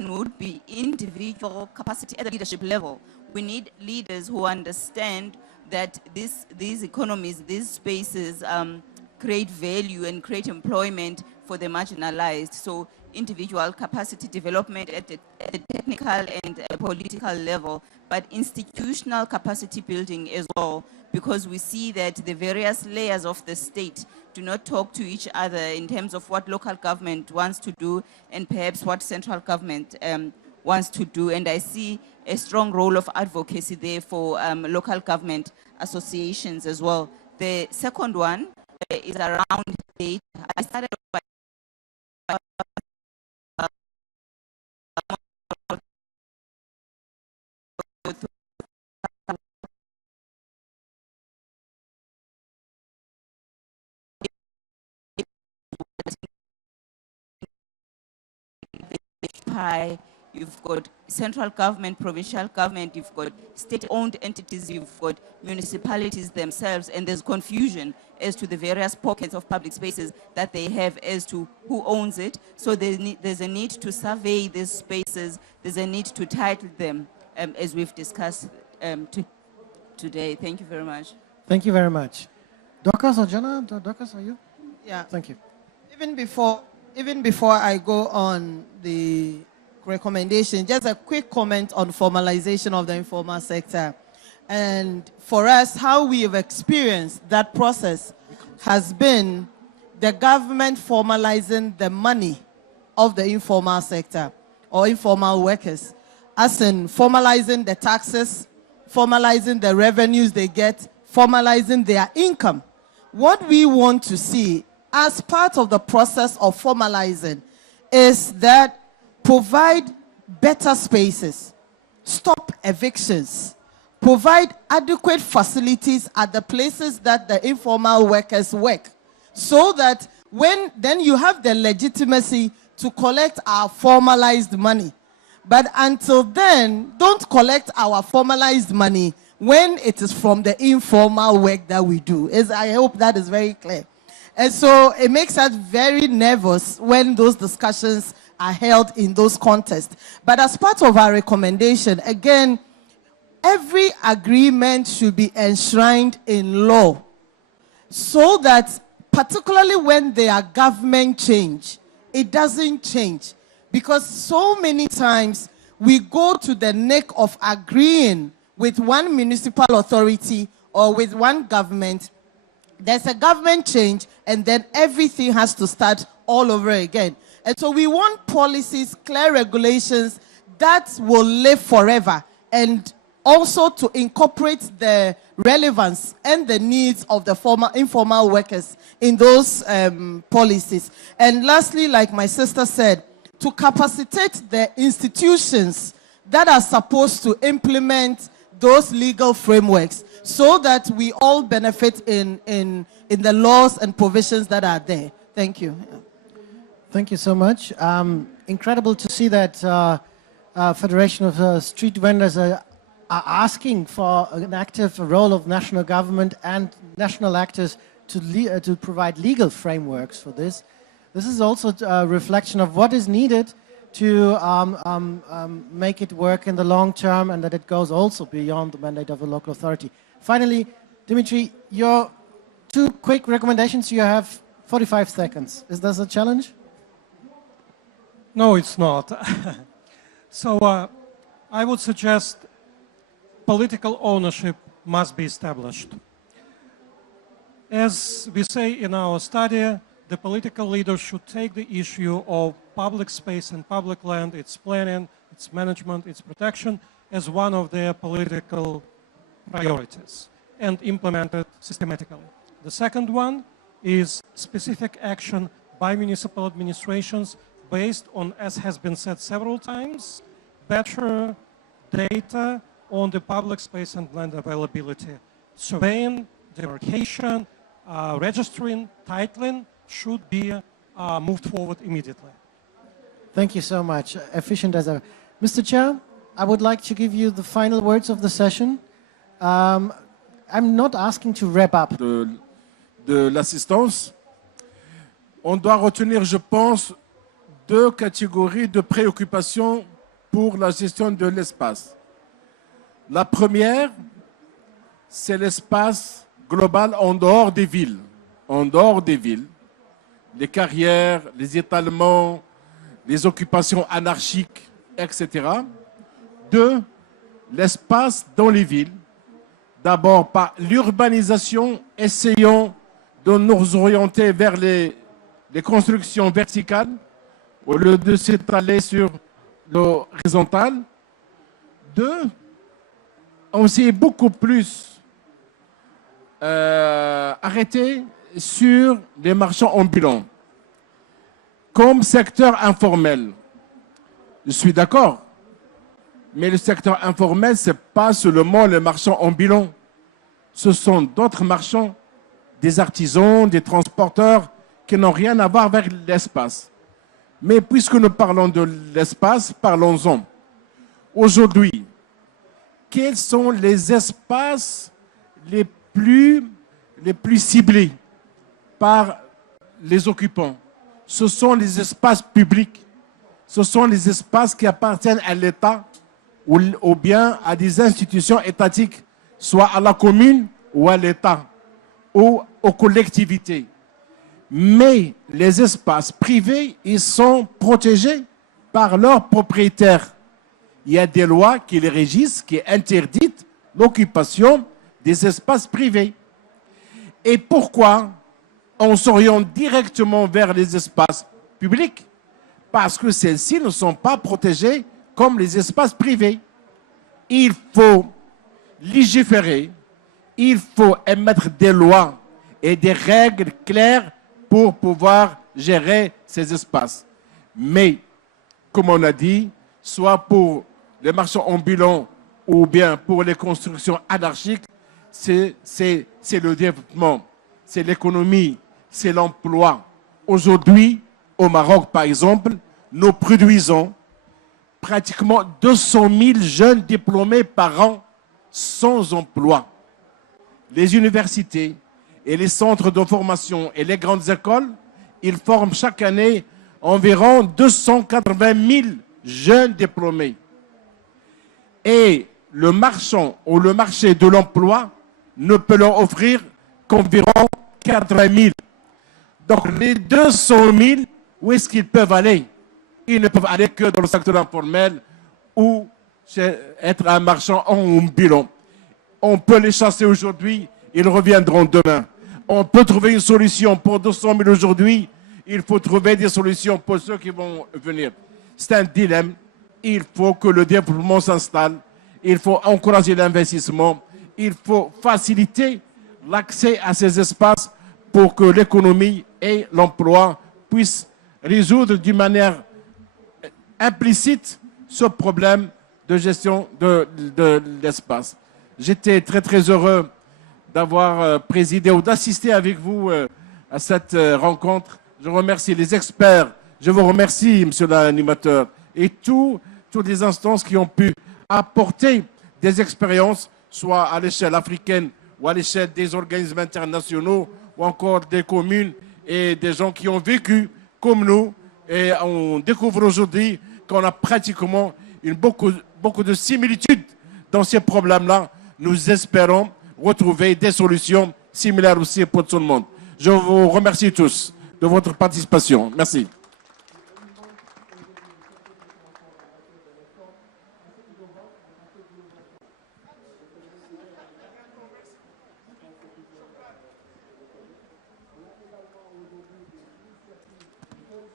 would be individual capacity at the leadership level. We need leaders who understand that these economies, these spaces create value and create employment for the marginalized. So individual capacity development at the technical and political level, but institutional capacity building as well, because we see that the various layers of the state do not talk to each other in terms of what local government wants to do and perhaps what central government wants to do. And I see a strong role of advocacy there for local government associations as well. The second one is around data. I started by you've got central government, provincial government, you've got state-owned entities, you've got municipalities themselves, and there's confusion as to the various pockets of public spaces that they have as to who owns it. So there's a need to survey these spaces, there's a need to title them, as we've discussed today. Thank you very much. Thank you very much. Dorcas or Jenna? Dorcas, are you? Yeah. Thank you. Even before I go on the recommendation, just a quick comment on formalization of the informal sector. And for us, how we have experienced that process has been the government formalizing the money of the informal sector or informal workers, as in formalizing the taxes, formalizing the revenues they get, formalizing their income. What we want to see as part of the process of formalizing is that provide better spaces, stop evictions, provide adequate facilities at the places that the informal workers work, so that then you have the legitimacy to collect our formalized money. But until then, don't collect our formalized money when it is from the informal work that we do. I hope that is very clear. And so it makes us very nervous when those discussions are held in those contexts. But as part of our recommendation, again, every agreement should be enshrined in law, so that particularly when there are government change, it doesn't change. Because so many times we go to the neck of agreeing with one municipal authority or with one government. There's a government change, and then everything has to start all over again. And so we want policies, clear regulations that will live forever, and also to incorporate the relevance and the needs of the informal workers in those policies. And lastly, like my sister said, to capacitate the institutions that are supposed to implement those legal frameworks, so that we all benefit in the laws and provisions that are there. Thank you. Thank you so much. Incredible to see that Federation of Street Vendors are asking for an active role of national government and national actors to provide legal frameworks for this. this is also a reflection of what is needed to make it work in the long term, and that it goes also beyond the mandate of the local authority. Finally, Dimitri, your 2 quick recommendations. You have 45 seconds. Is this a challenge? No, it's not. So I would suggest political ownership must be established. As we say in our study, the political leaders should take the issue of public space and public land, its planning, its management, its protection, as one of their political priorities and implement it systematically. The second one is specific action by municipal administrations based on, as has been said several times, better data on the public space and land availability. Surveying, demarcation, registering, titling should be moved forward immediately. Thank you so much. Efficient as ever. Mr. Chair, I would like to give you the final words of the session. I'm not asking to wrap up. De l'assistance, on doit retenir, je pense, 2 catégories de préoccupations pour la gestion de l'espace. La première, c'est l'espace global en dehors des villes. En dehors des villes, les carrières, les étalements, les occupations anarchiques, etc. 2, l'espace dans les villes. D'abord, par l'urbanisation, essayons de nous orienter vers les constructions verticales au lieu de s'étaler sur l'horizontale. 2, on s'est beaucoup plus arrêté sur les marchands ambulants comme secteur informel. Je suis d'accord, mais le secteur informel, ce n'est pas seulement les marchands ambulants. Ce sont d'autres marchands, des artisans, des transporteurs qui n'ont rien à voir avec l'espace. Mais puisque nous parlons de l'espace, parlons-en. Aujourd'hui, quels sont les espaces les plus ciblés par les occupants? Ce sont les espaces publics. Ce sont les espaces qui appartiennent à l'État ou bien à des institutions étatiques, soit à la commune ou à l'État ou aux collectivités. Mais les espaces privés, ils sont protégés par leurs propriétaires. Il y a des lois qui les régissent, qui interdisent l'occupation des espaces privés. Et pourquoi on s'oriente directement vers les espaces publics? Parce que celles-ci ne sont pas protégées comme les espaces privés. Il faut légiférer, il faut émettre des lois et des règles claires pour pouvoir gérer ces espaces. Mais, comme on a dit, soit pour les marchands ambulants ou bien pour les constructions anarchiques, c'est le développement, c'est l'économie, c'est l'emploi. Aujourd'hui, au Maroc, par exemple, nous produisons pratiquement 200 000 jeunes diplômés par an sans emploi. Les universités et les centres de formation et les grandes écoles, ils forment chaque année environ 280 000 jeunes diplômés. Et le marchand ou le marché de l'emploi ne peut leur offrir qu'environ 80 000. Donc les 200 000, où est-ce qu'ils peuvent aller? Ils ne peuvent aller que dans le secteur informel ou être un marchand en bilan. On peut les chasser aujourd'hui, ils reviendront demain. On peut trouver une solution pour 200 000 aujourd'hui, il faut trouver des solutions pour ceux qui vont venir. C'est un dilemme. Il faut que le développement s'installe, il faut encourager l'investissement, il faut faciliter l'accès à ces espaces pour que l'économie et l'emploi puissent résoudre d'une manière implicite ce problème de gestion de l'espace. J'étais très très heureux d'avoir présidé ou d'assister avec vous à cette rencontre. Je remercie les experts, je vous remercie, monsieur l'animateur, et toutes les instances qui ont pu apporter des expériences, soit à l'échelle africaine ou à l'échelle des organismes internationaux, ou encore des communes et des gens qui ont vécu comme nous. Et on découvre aujourd'hui qu'on a pratiquement beaucoup de similitudes dans ces problèmes-là. Nous espérons retrouver des solutions similaires aussi pour tout le monde. Je vous remercie tous de votre participation. Merci.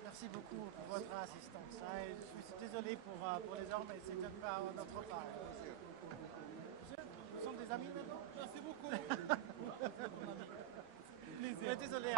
Merci beaucoup pour votre assistance. Et je suis désolé pour les heures, mais c'est peut-être pas notre part. Nous sommes des amis maintenant. Merci beaucoup. Désolé.